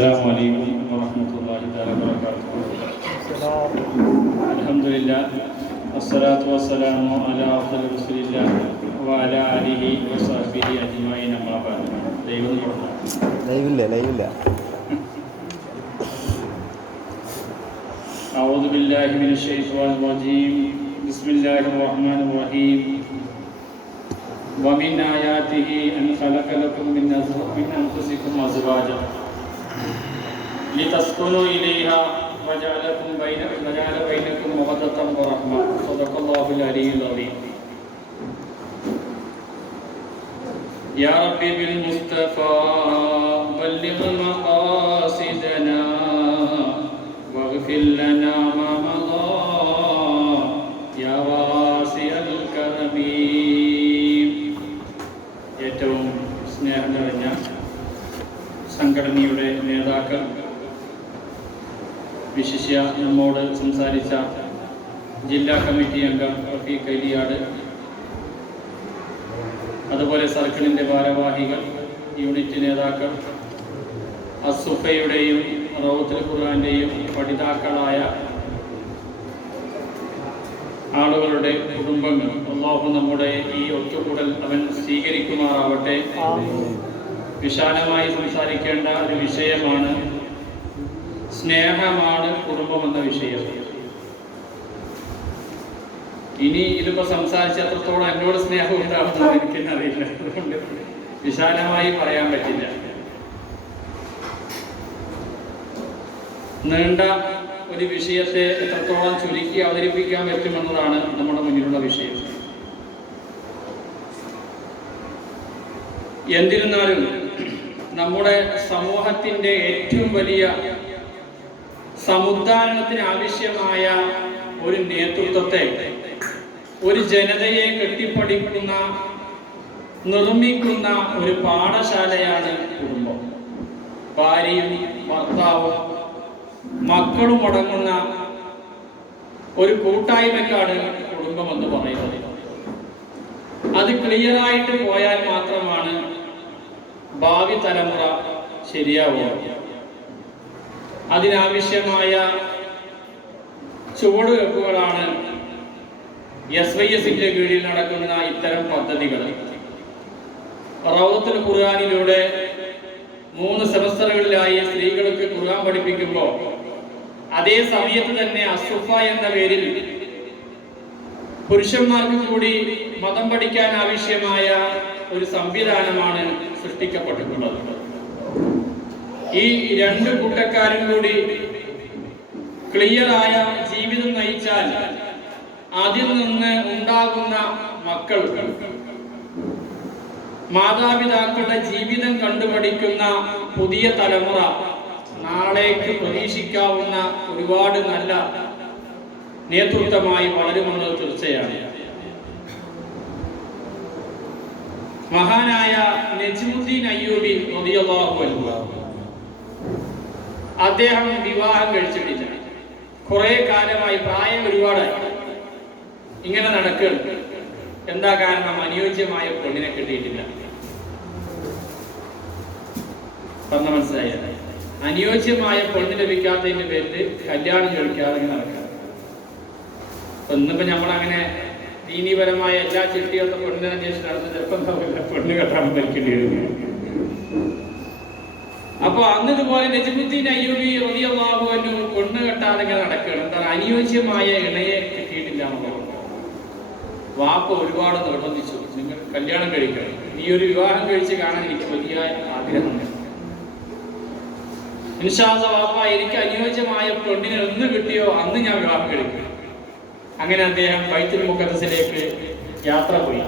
السلام عليكم ورحمة الله تعالى وبركاته. الحمد لله والصلاة والسلام على أفضل رسول الله وعلى آله وصحبه أجمعين أما بعد. ലൈവില്ല أعوذ بالله من الشيطان الرجيم. بسم الله الرحمن الرحيم. ومن آياته أن خلق لكم من أنفسكم أزواجا لتسكنوا إليها وجعل بينكم مودة ورحمة. صدق الله العلي العظيم. يا ربي بالمصطفى بلغ مقاصدنا واغفر لنا ما مضى يا واسع الكرم. ഏറ്റവും സ്നേഹം നിറഞ്ഞ സംഘടനയുടെ നേതാക്കൾ, വിശിഷ്യ നമ്മോട് സംസാരിച്ച ജില്ലാ കമ്മിറ്റി അംഗം റഫീഖ് കൈലിയാട്, അതുപോലെ സർക്കിളിൻ്റെ ഭാരവാഹികൾ, യൂണിറ്റ് നേതാക്കൾ, അസുഫയുടെയും റൗത്തുൽ ഖുർആൻ്റെയും പഠിതാക്കളായ ആളുകളുടെ കുടുംബങ്ങൾ, അല്ലാഹു നമ്മുടെ ഈ ഒത്തുകൂടൽ അവൻ സ്വീകരിക്കുമാറാവട്ടെ. വിശാലമായി സംസാരിക്കേണ്ട ഒരു വിഷയമാണ് സ്നേഹമാണ് കുടുംബം എന്ന വിഷയം. ഇനി ഇതിപ്പോ സംസാരിച്ച് എത്രത്തോളം എന്നോട് സ്നേഹം ഉണ്ടാകുന്നത് എനിക്കെന്നറിയില്ല, അതുകൊണ്ട് വിശാലമായി പറയാൻ പറ്റില്ല. നീണ്ട ഒരു വിഷയത്തെ എത്രത്തോളം ചുരുക്കി അവതരിപ്പിക്കാൻ പറ്റുമെന്നതാണ് നമ്മുടെ മുന്നിലുള്ള വിഷയം. എന്നിരുന്നാലും നമ്മുടെ സമൂഹത്തിൻ്റെ ഏറ്റവും വലിയ സമുദ്ധാരണത്തിന് ആവശ്യമായ ഒരു നേതൃത്വത്തെ, ഒരു ജനതയെ കെട്ടിപ്പടുക്കുന്ന, നിർമ്മിക്കുന്ന ഒരു പാഠശാലയാണ് കുടുംബം. ഭാര്യയും ഭർത്താവും മക്കളും അടങ്ങുന്ന ഒരു കൂട്ടായ്മക്കാണ് കുടുംബം എന്ന് പറയുന്നത്. അത് ക്ലിയറായിട്ട് പോയാൽ മാത്രമാണ് ഭാവി തലമുറ ശരിയാവുക. അതിനാവശ്യമായ ചുവടുവെപ്പുകളാണ് SYSന്റെ കീഴിൽ നടക്കുന്ന ഇത്തരം പദ്ധതികൾ. റൗത്തുൽ ഖുർആനിലൂടെ 3 സെമസ്റ്ററുകളിലായി സ്ത്രീകൾക്ക് ഖുർആൻ പഠിപ്പിക്കുമ്പോൾ അതേ സമയത്ത് തന്നെ അസുഫ എന്ന പേരിൽ പുരുഷന്മാർക്ക് കൂടി മതം പഠിക്കാൻ ആവശ്യമായ ഒരു സംവിധാനമാണ് സൃഷ്ടിക്കപ്പെട്ടിട്ടുള്ളത്. ഈ 2 കൂട്ടക്കാരും കൂടി ക്ലിയറായ ജീവിതം നയിച്ചാൽ അതിൽ നിന്ന് ഉണ്ടാകുന്ന മക്കൾ മാതാപിതാക്കളുടെ ജീവിതം കണ്ടുപഠിക്കുന്ന പുതിയ തലമുറ നാളേക്ക് പ്രതീക്ഷിക്കാവുന്ന ഒരുപാട് നല്ല നേതൃത്വമായി വളരുമെന്നത് തീർച്ചയാണ്. മഹാനായ നജ്മുദ്ദീൻ അയ്യൂബി റളിയല്ലാഹു അൻഹു, അദ്ദേഹം വിവാഹം കഴിച്ചിട്ടില്ല. കുറെ കാലമായി, പ്രായം ഒരുപാടായി ഇങ്ങനെ നടക്കുകയാണ്. എന്താ കാരണം? അനുയോജ്യമായ പെണ്ണിനെ കിട്ടിയിട്ടില്ല. പറഞ്ഞ മനസ്സിലായ? അനുയോജ്യമായ പെണ്ണ് ലഭിക്കാത്തതിന്റെ പേരിൽ കല്യാണം കഴിക്കാതെ നടക്കുക. ഇന്നിപ്പോ നമ്മളങ്ങനെ ദീനീപരമായ എല്ലാ ചിട്ടികളുടെ പെണ്ണിനെ അന്വേഷിച്ച് നടന്നിട്ട് എപ്പം പെണ്ണ് കെട്ടാൻ ഭരിക്കേണ്ടി വരും. അപ്പൊ അന്ന് ഇതുപോലെ നജ്മുദ്ദീൻ അയ്യൂബി റളിയല്ലാഹു അൻഹു പെണ്ണ് കെട്ടാതെ നടക്കുകയാണ്. എന്താണ്? അനുയോജ്യമായ ഇണയെ കിട്ടിയിട്ടില്ല എന്നുള്ളത്. വാപ്പ ഒരുപാട് നിർബന്ധിച്ചു, നിങ്ങൾ കല്യാണം കഴിക്കണം, നീ ഒരു വിവാഹം കഴിച്ച് കാണാൻ എനിക്ക് വലിയ ആഗ്രഹമുണ്ട്. ഇൻഷാ അല്ലാഹ് വാപ്പ, എനിക്ക് അനുയോജ്യമായ പെണ്ണിനെ എന്ന് കിട്ടിയോ അന്ന് ഞാൻ വിവാഹം കഴിക്കും. അങ്ങനെ അദ്ദേഹം ബൈത്തുൽ മുഖദ്ദസിലേക്ക് യാത്ര പോയി.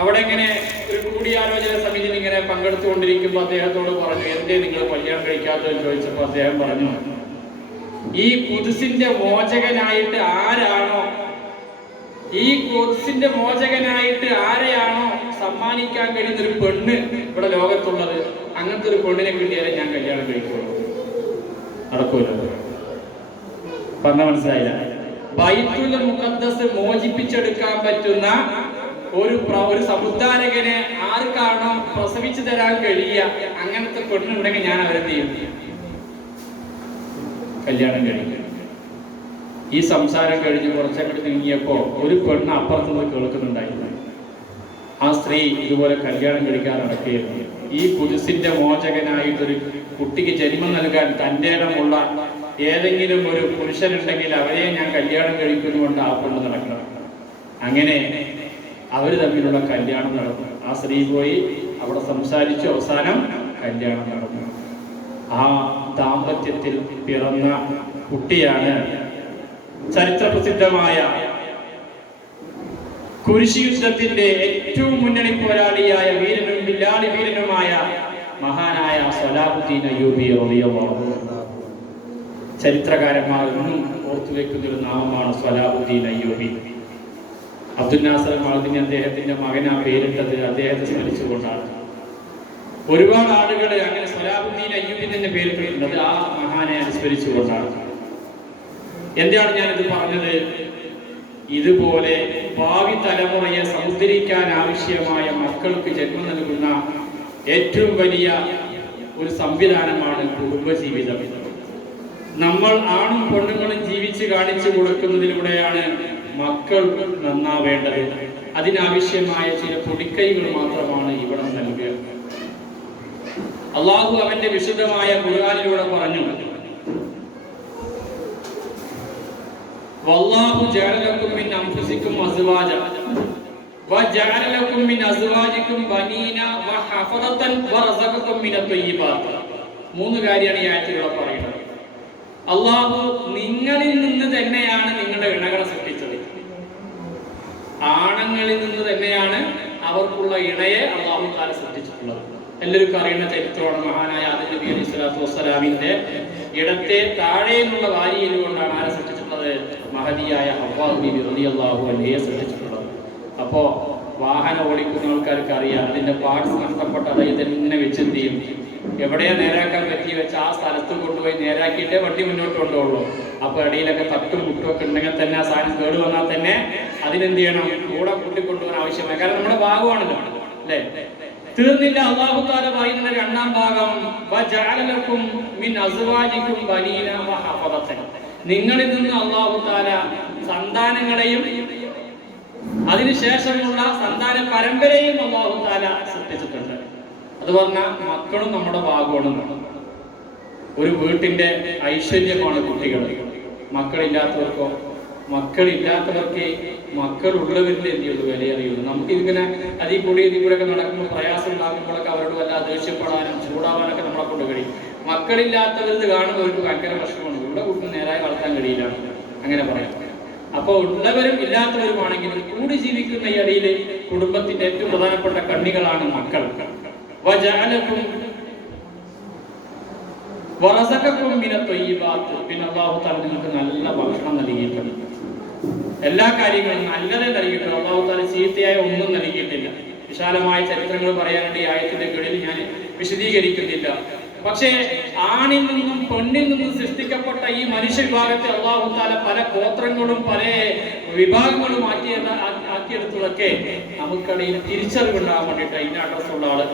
അവിടെ ഇങ്ങനെ ഒരു കൂടിയാലോചന സമിതിയിൽ ഇങ്ങനെ പങ്കെടുത്തുകൊണ്ടിരിക്കുമ്പോൾ അദ്ദേഹത്തോട് പറഞ്ഞു, എന്തേ നിങ്ങൾ കല്യാണം കഴിക്കാത്തതെന്ന് ചോദിച്ചപ്പോൾ അദ്ദേഹം പറഞ്ഞു, ഈ ഖുദ്സിന്റെ മോചകനായിട്ട് ആരാണോ, ഈ ഖുദ്സിന്റെ മോചകനായിട്ട് ആരെയാണോ സമ്മാനിക്കാൻ കഴിയുന്ന ഒരു പെണ്ണ് ഇവിടെ ലോകത്തുള്ളത്, അങ്ങനത്തെ ഒരു പെണ്ണിനെ കിട്ടിയാലേ ഞാൻ കല്യാണം കഴിക്കുള്ളൂ. നടക്കൂല. പറഞ്ഞ മനസ്സിലായില്ല? ബൈത്തുൽ മുഖദ്ദസ് മോചിപ്പിച്ചെടുക്കാൻ പറ്റുന്ന ഒരു സമുദ്ധാരകനെ ആർക്കാണോ പ്രസവിച്ചു തരാൻ കഴിയുക, അങ്ങനത്തെ പെണ്ണുണ്ടെങ്കിൽ ഞാൻ അവരെ ചെയ്യും. കല്യാണം കഴിക്കും. ഈ സംസാരം കഴിഞ്ഞ് കുറച്ചങ്ങോട്ട് നീങ്ങിയപ്പോൾ ഒരു പെണ്ണ് അപ്പുറത്തുനിന്ന് കേൾക്കുന്നുണ്ടായിരുന്നു. ആ സ്ത്രീ ഇതുപോലെ കല്യാണം കഴിക്കാൻ നടക്കുകയായിരുന്നു. ഈ കുരിശിന്റെ മോചകനായിട്ടൊരു കുട്ടിക്ക് ജന്മം നൽകാൻ തൻ്റെ ഇടമുള്ള ഏതെങ്കിലും ഒരു പുരുഷനുണ്ടെങ്കിൽ അവരെ ഞാൻ കല്യാണം കഴിക്കുന്നുകൊണ്ട് ആ പെണ്ണ് നടക്കണം. അങ്ങനെ അവർ തമ്മിലുള്ള കല്യാണം നടന്നു. ആ സ്ത്രീ പോയി അവിടെ സംസാരിച്ചു, അവസാനം കല്യാണം നടന്നു. ആ ദാമ്പത്യത്തിൽ പിറന്ന കുട്ടിയാണ് ചരിത്രപ്രസിദ്ധമായ കുരിശ് യുദ്ധത്തിന്റെ ഏറ്റവും മുന്നണി പോരാളിയായ വീരനും ബില്ലാളി വീരനുമായ മഹാനായ സലാഹുദ്ദീൻ അയ്യൂബി റളിയല്ലാഹു അൻഹു. ചരിത്രകാരന്മാർ ഇന്നും ഓർത്തുവെക്കുന്ന ഒരു നാമമാണ് സലാഹുദ്ദീൻ അയ്യൂബി. അബ്ദുൽ നാസർ മാദിനി അദ്ദേഹത്തിന്റെ മകനാ പേരിട്ടത് അദ്ദേഹത്തെ സ്മരിച്ചുകൊണ്ടാണ്. ഒരുപാട് ആളുകൾ അങ്ങനെ സലാഹുദ്ദീൻ അയ്യൂബി തന്നെ പേരിട്ടിട്ടുള്ളത് ആ മഹാനെ അനുസ്മരിച്ചുകൊണ്ടാണ്. എന്താണ് ഞാനിത് പറഞ്ഞത്? ഇതുപോലെ ഭാവി തലമുറയെ സമുദ്ധരിക്കാൻ ആവശ്യമായ മക്കൾക്ക് ജന്മം നൽകുന്ന ഏറ്റവും വലിയ ഒരു സംവിധാനമാണ് കുടുംബജീവിതം. നമ്മൾ ആണും പെണ്ണുങ്ങളും ജീവിച്ച് കാണിച്ചു കൊടുക്കുന്നതിലൂടെയാണ് മക്കൾ നന്നാവേണ്ടത്. അതിനാവശ്യമായ ചില പൊടിക്കൈകൾ മാത്രമാണ് ഇവിടെ നൽകുക. അള്ളാഹു അവന്റെ വിശുദ്ധമായ ഖുർആനിലൂടെ പറഞ്ഞു, വല്ലാഹു ജഅല ലക്കും മിൻ അൻഫുസികും അസ്വാജ വജഅല ലക്കും മിൻ അസ്വാജികും ബനീന വഹഫദതൻ വറസഖകും മിനത് ത്വയ്യിബാത്ത്. മൂന്ന് കാര്യമാണ് ഈ ആയത്തിലൂടെ പറയുന്നത്. അള്ളാഹു നിങ്ങളിൽ നിന്ന് തന്നെയാണ് നിങ്ങളുടെ ഇണകളെ സൃഷ്ടിച്ചത്. ആണുങ്ങളിൽ നിന്ന് തന്നെയാണ് അവർക്കുള്ള ഇണയെ അള്ളാഹു താല സൃഷ്ടിച്ചിട്ടുള്ളത്. എല്ലാവർക്കും അറിയുന്ന ചരിത്രമാണ് മഹാനായ ആദം നബി അലൈഹി സ്വലാത്തു വസ്സലാമിന്റെ ഇടത്തെ താഴെയുള്ള വാരിയിൽ കൊണ്ടാണ് ആരെ സൃഷ്ടിച്ചിട്ടുള്ളത്? മഹദിയായ ഹവ്വാ ബീവി റളിയല്ലാഹു അൻഹയെ സൃഷ്ടിച്ചിട്ടുള്ളത്. അപ്പോ വാഹനം ഓടിക്കുന്ന ആൾക്കാർക്ക് അറിയാം, അതിന്റെ പാർട്സ് നഷ്ടപ്പെട്ടത് ഇതെന്നെ വെച്ചെന്ത് ചെയ്യും, എവിടെയാ നേരാക്കാൻ പറ്റി വെച്ച് ആ സ്ഥലത്ത് കൊണ്ടുപോയി നേരാക്കിയിട്ടേ വണ്ടി മുന്നോട്ട് കൊണ്ടുപോകുള്ളൂ. അപ്പൊ ഇടയിലൊക്കെ തട്ടും മുട്ടുമൊക്കെ ഉണ്ടെങ്കിൽ തന്നെ ആ സാധനം കേട് വന്നാൽ തന്നെ അതിനെന്ത് ചെയ്യണം, കൂടെ കൂട്ടിക്കൊണ്ടുപോകാൻ ആവശ്യമായി. കാരണം നമ്മുടെ ഭാഗമാണല്ലോ, അല്ലേ? തീർന്നില്ല. അല്ലാഹു തആല പറയുന്ന രണ്ടാം ഭാഗം വജഅല ലക്കും മിൻ അസ്വാജികും ബനീന വഹഫദതൻ. നിങ്ങളിൽ നിന്ന് അല്ലാഹു തആല സന്താനങ്ങളെയും അതിനുശേഷമുള്ള സന്താന പരമ്പരയും അല്ലാഹു തആല സൃഷ്ടിച്ചിട്ടുണ്ട്. അത് പറഞ്ഞാൽ മക്കളും നമ്മുടെ ഭാഗമാണ്. ഒരു വീട്ടിന്റെ ഐശ്വര്യമാണ് കുട്ടികൾ. മക്കളില്ലാത്തവർക്ക് മക്കളുള്ളവരിൽ എന്ത് ചെയ്യുള്ളൂ, വിലയറിയുള്ളൂ. നമുക്ക് ഇതിങ്ങനെ അതിൽ കൂടി ഒക്കെ നടക്കുമ്പോൾ പ്രയാസം ഉണ്ടാകുമ്പോഴൊക്കെ അവരോട് വല്ല ദേഷ്യപ്പെടാനും ചൂടാവാനൊക്കെ നമ്മളെ കൊണ്ട് കഴിയും. മക്കളില്ലാത്തവരിത് കാണുന്നവർക്ക് ഭയങ്കര പ്രശ്നമാണ്. ഇവിടെ കുട്ടി നേരായി വളർത്താൻ കഴിയില്ല, അങ്ങനെ പറയാം. അപ്പോൾ ഉള്ളവരും ഇല്ലാത്തവരുമാണെങ്കിൽ കൂടി ജീവിക്കുന്ന ഈ അടിയിൽ കുടുംബത്തിന്റെ ഏറ്റവും പ്രധാനപ്പെട്ട കണ്ണികളാണ് മക്കൾ. പിന്നെ അല്ലാഹു തആല നിങ്ങൾക്ക് നല്ല ഭക്ഷണം നൽകിയിട്ടുണ്ട്. എല്ലാ കാര്യങ്ങളും നല്ലതേ നൽകിയിട്ടുണ്ട്. അല്ലാഹു തആല ചീത്തയായ ഒന്നും നൽകിയിട്ടില്ല. വിശാലമായ ചരിത്രങ്ങൾ പറയാനുണ്ട് ഈ ആയത്തിന്റെ കീഴിൽ, ഞാൻ വിശദീകരിക്കുന്നില്ല. പക്ഷേ ആണിൽ നിന്നും പെണ്ണിൽ നിന്നും സൃഷ്ടിക്കപ്പെട്ട ഈ മനുഷ്യ വിഭാഗത്തെ അല്ലാഹു തആല പല ഗോത്രങ്ങളും പല വിഭാഗങ്ങളും ആക്കിയെടുത്തതൊക്കെ നമുക്കിടയിൽ തിരിച്ചറിവുണ്ടാകാൻ വേണ്ടിയിട്ട് ഇന്ന അഡ്രസ്സുള്ള ആള്,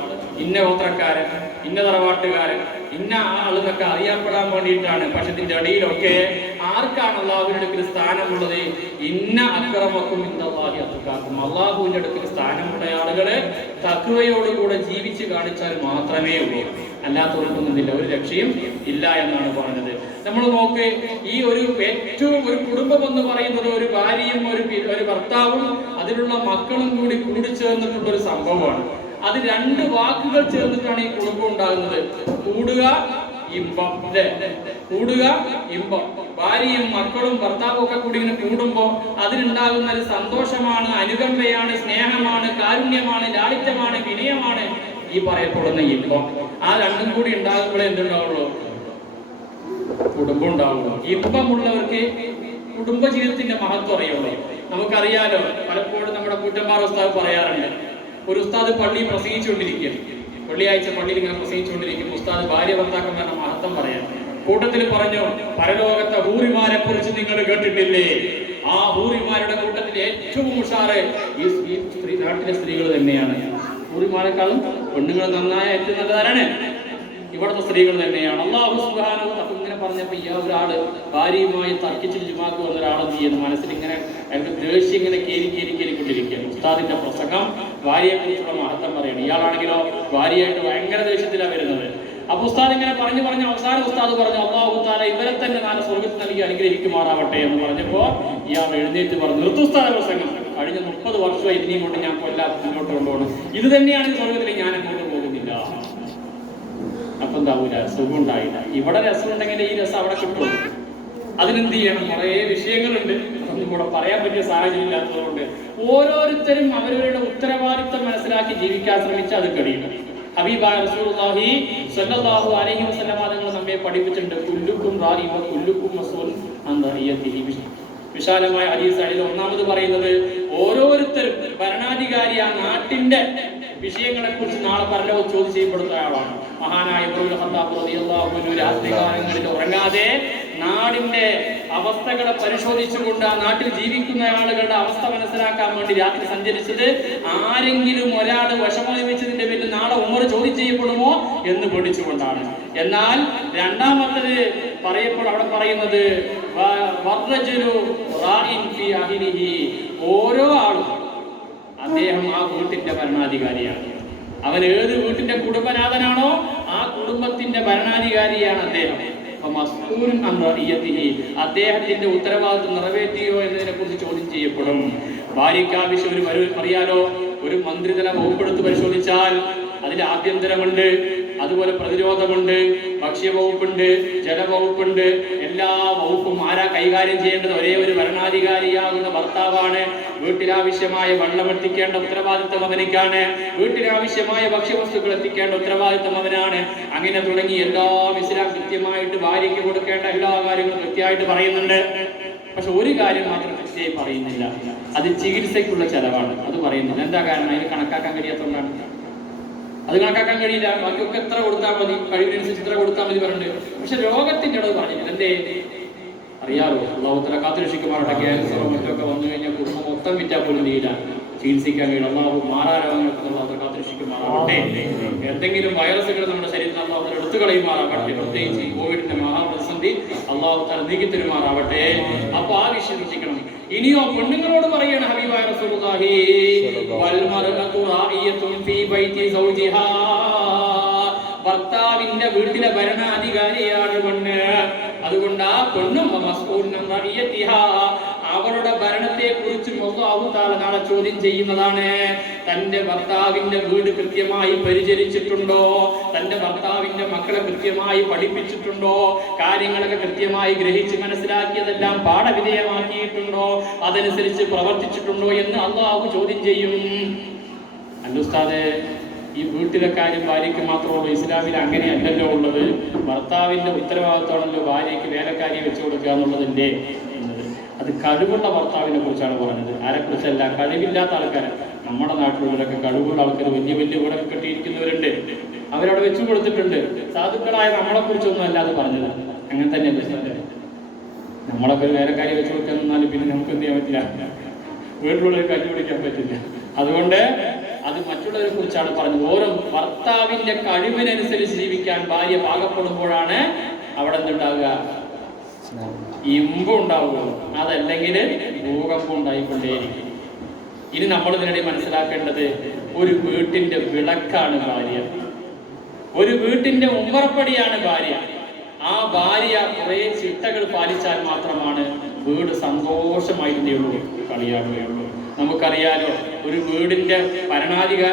ഇന്ന ഗോത്രക്കാരൻ, ഇന്ന തറവാട്ടുകാരൻ, ഇന്ന ആളെന്നൊക്കെ അറിയപ്പെടാൻ വേണ്ടിയിട്ടാണ്. പക്ഷെ ഇതിന്റെ ഇടയിലൊക്കെ ആർക്കാണ് അള്ളാഹുവിന്റെ അടുക്കൽ സ്ഥാനമുള്ളത്? ഇന്ന അക്രമക്കും ഇന്നല്ലാഹി അത്ഖാക്കും. അള്ളാഹുവിന്റെ അടുക്കൽ സ്ഥാനമുള്ള ആളുകള് തഖ്വയോടുകൂടെ ജീവിച്ച് കാണിച്ചാൽ മാത്രമേ ഉള്ളൂ. അല്ലാത്തവർക്കൊന്നുമില്ല, ഒരു രക്ഷയും ഇല്ല എന്നാണ് പറഞ്ഞത്. നമ്മൾ നോക്ക്, ഈ ഒരു ഏറ്റവും ഒരു കുടുംബം എന്ന് പറയുന്നത് ഒരു ഭാര്യയും ഒരു ഭർത്താവും അതിലുള്ള മക്കളും കൂടി ചേർന്നിട്ടുള്ള ഒരു സംഭവമാണ്. അത് രണ്ട് വാക്കുകൾ ചേർന്നിട്ടാണ് ഈ കുടുംബം ഉണ്ടാകുന്നത്. കൂടുക, ഇമ്പം. കൂടുക, ഇമ്പം. ഭാര്യയും മക്കളും ഭർത്താവും ഒക്കെ കൂടി ഇങ്ങനെ കൂടുമ്പോ അതിനുണ്ടാകുന്ന ഒരു സന്തോഷമാണ്, അനുകമ്പയാണ്, സ്നേഹമാണ്, കാരുണ്യമാണ്, ലാളിത്യമാണ്, വിനയമാണ് ഈ പറയപ്പെടുന്ന ഇമ്പം. ആ രണ്ടും കൂടി ഉണ്ടാകുമ്പോഴേ എന്തുണ്ടാവുള്ളൂ? കുടുംബം ഉണ്ടാവുള്ളൂ. ഇമ്പമുള്ളവർക്ക് കുടുംബജീവിതത്തിന്റെ മഹത്വം അറിയുള്ളൂ. നമുക്കറിയാലോ, പലപ്പോഴും നമ്മുടെ കൂറ്റന്മാർ ഉസ്താദ് പറയാറുണ്ട്, ഒരു ഉസ്താദ് പള്ളി പ്രസംഗിച്ചുകൊണ്ടിരിക്കും, വെള്ളിയാഴ്ച പള്ളിയിൽ ഇങ്ങനെ പ്രസംഗിച്ചുകൊണ്ടിരിക്കും. ഉസ്താദ് ഭാര്യ ഭർത്താക്കന്മാരുടെ മഹത്വം പറയാം. കൂട്ടത്തിൽ പറഞ്ഞു, പരലോകത്തെ ഹൂറിമാരെ കുറിച്ച് നിങ്ങൾ കേട്ടിട്ടില്ലേ? ആ ഹൂറിമാരുടെ കൂട്ടത്തിൽ ഏറ്റവും ഉഷാറ് ഈ നാട്ടിലെ സ്ത്രീകൾ തന്നെയാണ്. ഹൂറിമാരെക്കാളും പെണ്ണുങ്ങൾ നന്നായ ഏറ്റവും നല്ലതാരാണ്? ഇവിടുത്തെ സ്ത്രീകൾ തന്നെയാണ്. അല്ലാഹു സുബ്ഹാനഹു വ തആല ഇങ്ങനെ പറഞ്ഞപ്പോൾ ഒരാള് ഭാര്യയുമായി തർക്കിച്ച് ജുമാക്ക് വന്ന ഒരാളെന്ത് ചെയ്യുന്നു, മനസ്സിലിങ്ങനെ അയാൾക്ക് ദേഷ്യം ഇങ്ങനെ കേരിക്കൊണ്ടിരിക്കുകയാണ്. ഉസ്താദിന്റെ പ്രസംഗം ഭാര്യയെ കുറിച്ചുള്ള മഹത്വം പറയണം. ഇയാളാണെങ്കിലോ ഭാര്യയായിട്ട് ഭയങ്കര ദേഷ്യത്തിലാണ് വരുന്നത്. അപ്പൊ ഉസ്താദ് ഇങ്ങനെ പറഞ്ഞു അവസാനം ഉസ്താദ് പറഞ്ഞു, അല്ലാഹു തആല ഇവരെ തന്നെ നാളെ സ്വർഗ്ഗത്തിൽ നൽകി അനുഗ്രഹിക്കുമാറാവട്ടെ എന്ന് പറഞ്ഞപ്പോ ഇയാൾ എഴുന്നേറ്റ് പറഞ്ഞു, നിർത്തുസ്താദ പ്രസംഗം, കഴിഞ്ഞ 30 വർഷമായി ഇതിനെയും കൊണ്ട് ഞാൻ മുന്നോട്ട് കൊണ്ടുപോകണം, ഇത് തന്നെയാണ് സ്വർഗ്ഗത്തിൽ, ഞാൻ അങ്ങോട്ട് പോകുന്നില്ല. അപ്പൊ എന്താവൂല, സുഖം ഉണ്ടായില്ല. ഇവിടെ രസം ഉണ്ടെങ്കിൽ ഈ രസം അവിടെ കിട്ടും. അതിനെന്ത് ചെയ്യണം, കുറേ വിഷയങ്ങളുണ്ട്, അതൊന്നും കൂടെ പറയാൻ പറ്റിയ സാഹചര്യം ഇല്ലാത്തതുകൊണ്ട് ഓരോരുത്തരും അവരവരുടെ ഉത്തരവാദിത്വം മനസ്സിലാക്കി ജീവിക്കാൻ ശ്രമിച്ചാൽ അത് കഴിയും. ഹബീബായ റസൂലുള്ളാഹി സ്വല്ലല്ലാഹു അലൈഹി വസല്ലം തങ്ങൾ നമ്മെ പഠിപ്പിച്ചിട്ടുണ്ട്, കുല്ലുക്കും റാഇൻ വ കുല്ലുക്കും മസ്ഊൽ അൻ റഇയതിഹി. വിശാലമായ ഹദീസ് അതിൽ ഒന്നാമത് പറയുന്നത്, ഓരോരുത്തരും ഭരണാധികാരി ആ നാട്ടിന്റെ വിഷയങ്ങളെ കുറിച്ച് നാളെ പരലോകത്ത് ചോദ്യം ചെയ്യപ്പെടുന്ന ആളാണ്. മഹാനായ ഇബ്നുൽ ഖത്താബ് റളിയല്ലാഹു അൻഹു രാത്രികാലങ്ങളിൽ ഉറങ്ങാതെ നാടിന്റെ അവസ്ഥകളെ പരിശോധിച്ചുകൊണ്ട് ആ നാട്ടിൽ ജീവിക്കുന്ന ആളുകളുടെ അവസ്ഥ മനസ്സിലാക്കാൻ വേണ്ടി രാത്രി സഞ്ചരിച്ചത് ആരെങ്കിലും ഒരാൾ വിഷമനുഭവിച്ചതിന്റെ പേരിൽ നാളെ ഉമർ ചോദ്യം ചെയ്യപ്പെടുമോ എന്ന് പേടിച്ചുകൊണ്ടാണ്. എന്നാൽ രണ്ടാമത്തത് അവിടെ പറയുന്നത്, ഓരോ ആളും അദ്ദേഹം ആ വീട്ടിന്റെ ഭരണാധികാരിയാണ്. അവൻ ഏത് വീട്ടിന്റെ കുടുംബനാഥനാണോ ആ കുടുംബത്തിന്റെ ഭരണാധികാരിയാണ് അദ്ദേഹം. അദ്ദേഹത്തിന്റെ ഉത്തരവാദിത്വം നിറവേറ്റിയോ എന്നതിനെ കുറിച്ച് ചോദ്യം ചെയ്യപ്പെടും. ഭാര്യയ്ക്ക് ആവശ്യം അറിയാലോ, ഒരു മന്ത്രിതല വകുപ്പെടുത്ത് പരിശോധിച്ചാൽ അതിൽ ആഭ്യന്തരമുണ്ട്, അതുപോലെ പ്രതിരോധമുണ്ട്, ഭക്ഷ്യവകുപ്പുണ്ട്, ജലവകുപ്പുണ്ട്. എല്ലാ വകുപ്പും ആരാ കൈകാര്യം ചെയ്യേണ്ടത്? ഒരേ ഒരു ഭരണാധികാരിയാകുന്ന ഭർത്താവാണ്. വീട്ടിലാവശ്യമായ വെള്ളം എത്തിക്കേണ്ട ഉത്തരവാദിത്വം അവനിക്കാണ്. വീട്ടിലാവശ്യമായ ഭക്ഷ്യവസ്തുക്കൾ എത്തിക്കേണ്ട ഉത്തരവാദിത്വം അവനാണ്. അങ്ങനെ തുടങ്ങി എല്ലാം ഇസ്ലാം കൃത്യമായിട്ട് ഭാര്യയ്ക്ക് കൊടുക്കേണ്ട എല്ലാ കാര്യങ്ങളും കൃത്യമായിട്ട് പറയുന്നുണ്ട്. പക്ഷെ ഒരു കാര്യം മാത്രം കൃത്യമായി പറയുന്നില്ല, അത് ചികിത്സയ്ക്കുള്ള ചെലവാണ്. അത് പറയുന്നില്ല. എന്താ കാരണം? അതിന് കണക്കാക്കാൻ കഴിയാത്തതുകൊണ്ടാണ്. അത് കണക്കാക്കാൻ കഴിയില്ല. ബാക്കിയൊക്കെ എത്ര കൊടുത്താൽ മതി, കഴിവിനനുസരിച്ച് ഇത്ര കൊടുത്താൽ മതി പറഞ്ഞിട്ട്. പക്ഷെ രോഗത്തിന്റെ ഇടവ് പറഞ്ഞില്ല. എന്തേ അറിയാലോ, അല്ലാഹു തആല കാത്തുരക്ഷിക്കുമാറാകട്ടെ. ക്യാൻസറോ മറ്റൊക്കെ വന്നു കഴിഞ്ഞാൽ കുടുംബം മൊത്തം വിറ്റാൽ പോലും തീരാ ചികിത്സിക്കാൻ കഴിയും. അല്ലാഹു മാറാരോഗങ്ങൾക്ക് അല്ലാഹു തആല കാത്തുരക്ഷിക്കുമാറാകട്ടെ. എന്തെങ്കിലും വൈറസുകൾ നമ്മുടെ ശരീരത്തിൽ അല്ലാഹു തആല എടുത്തു കളയുമാറാകട്ടെ. പ്രത്യേകിച്ച് ഈ കോവിഡിന്റെ മഹാപ്രതിസന്ധി അല്ലാഹു തആല നീക്കി തരുമാറാവട്ടെ. അപ്പൊ ആ വിഷയം ചിന്തിക്കണം. ഇനിയോ പെണ്ണുങ്ങളോട് പറയണ ഹബീബായ റസൂലുള്ളാഹി, വൽ മർഅതു റാഇയത്തുൻ ഫീ ബൈതി സൗജിഹാ, ഭർത്താവിന്റെ വീട്ടിലെ ഭരണാധികാരിയാണ് പെണ്ണ്. അതുകൊണ്ട് ആ പെണ്ണും അവളുടെ ഭരണത്തെ കുറിച്ച് അല്ലാഹു തആല നാളെ ചോദ്യം ചെയ്യുന്നതാണ്. തന്റെ ഭർത്താവിന്റെ വീട് കൃത്യമായി പരിചരിച്ചിട്ടുണ്ടോ? തന്റെ ഭർത്താവിന്റെ മക്കളെ കൃത്യമായി പഠിപ്പിച്ചിട്ടുണ്ടോ? കാര്യങ്ങളൊക്കെ കൃത്യമായി ഗ്രഹിച്ച് മനസ്സിലാക്കിയതെല്ലാം പാഠവിധേയമാക്കിയിട്ടുണ്ടോ? അതനുസരിച്ച് പ്രവർത്തിച്ചിട്ടുണ്ടോ എന്ന് അല്ലാഹു ചോദ്യം ചെയ്യും. അല്ലുസ്താദേ, ഈ വീട്ടിലെ കാര്യം ഭാര്യയ്ക്ക് മാത്രമുള്ളൂ. ഇസ്ലാമിൽ അങ്ങനെയല്ലല്ലോ ഉള്ളത്. ഭർത്താവിന്റെ ഉത്തരവാദിത്തമാണല്ലോ ഭാര്യയ്ക്ക് വേലക്കാരിയെ വെച്ചു കൊടുക്കുക എന്നുള്ളതിന്റെ എന്നത്. അത് കഴിവുള്ള ഭർത്താവിനെ കുറിച്ചാണ് പറഞ്ഞത്, ആരെക്കുറിച്ചല്ല. കഴിവില്ലാത്ത ആൾക്കാരെ, നമ്മുടെ നാട്ടിലുള്ളവരൊക്കെ കഴിവുള്ള ആൾക്കാർ വലിയ വലിയ വീടൊക്കെ കെട്ടിയിരിക്കുന്നവരുണ്ട്, അവരവിടെ വെച്ചു കൊടുത്തിട്ടുണ്ട്. സാധുക്കളായ നമ്മളെ കുറിച്ചൊന്നും അല്ലാതെ പറഞ്ഞത്. അങ്ങനെ തന്നെയല്ലേ നമ്മളൊക്കെ ഒരു വേലക്കാരി വെച്ചു കൊടുക്കാൻ നിന്നാലും പിന്നെ നമുക്ക് എന്ത് ചെയ്യാൻ പറ്റില്ല, വീട്ടിലുള്ളവർ കണ്ടുപിടിക്കാൻ പറ്റില്ല. അതുകൊണ്ട് അത് മറ്റുള്ളവരെ കുറിച്ചാണ് പറഞ്ഞത്. ഓരോ ഭർത്താവിന്റെ കഴിവിനനുസരിച്ച് ജീവിക്കാൻ ഭാര്യ പാകപ്പെടുമ്പോഴാണ് അവിടെ എന്തുണ്ടാവുക, ഇമ്പം ഉണ്ടാവുക. അതല്ലെങ്കിൽ ഭൂകമ്പം ഉണ്ടായിക്കൊണ്ടേയിരിക്കും. ഇനി നമ്മൾ ഇതിനിടെ മനസ്സിലാക്കേണ്ടത്, ഒരു വീട്ടിന്റെ വിളക്കാണ് ഭാര്യ, ഒരു വീട്ടിന്റെ ഉമ്മറപ്പടിയാണ് ഭാര്യ. ആ ഭാര്യ കുറെ ചിട്ടകൾ പാലിച്ചാൽ മാത്രമാണ് വീട് സന്തോഷമായിട്ടേ ഉള്ളൂ, കളിയാടുകയുള്ളൂ. നമുക്കറിയാലോ, ഒരു വീടിന്റെ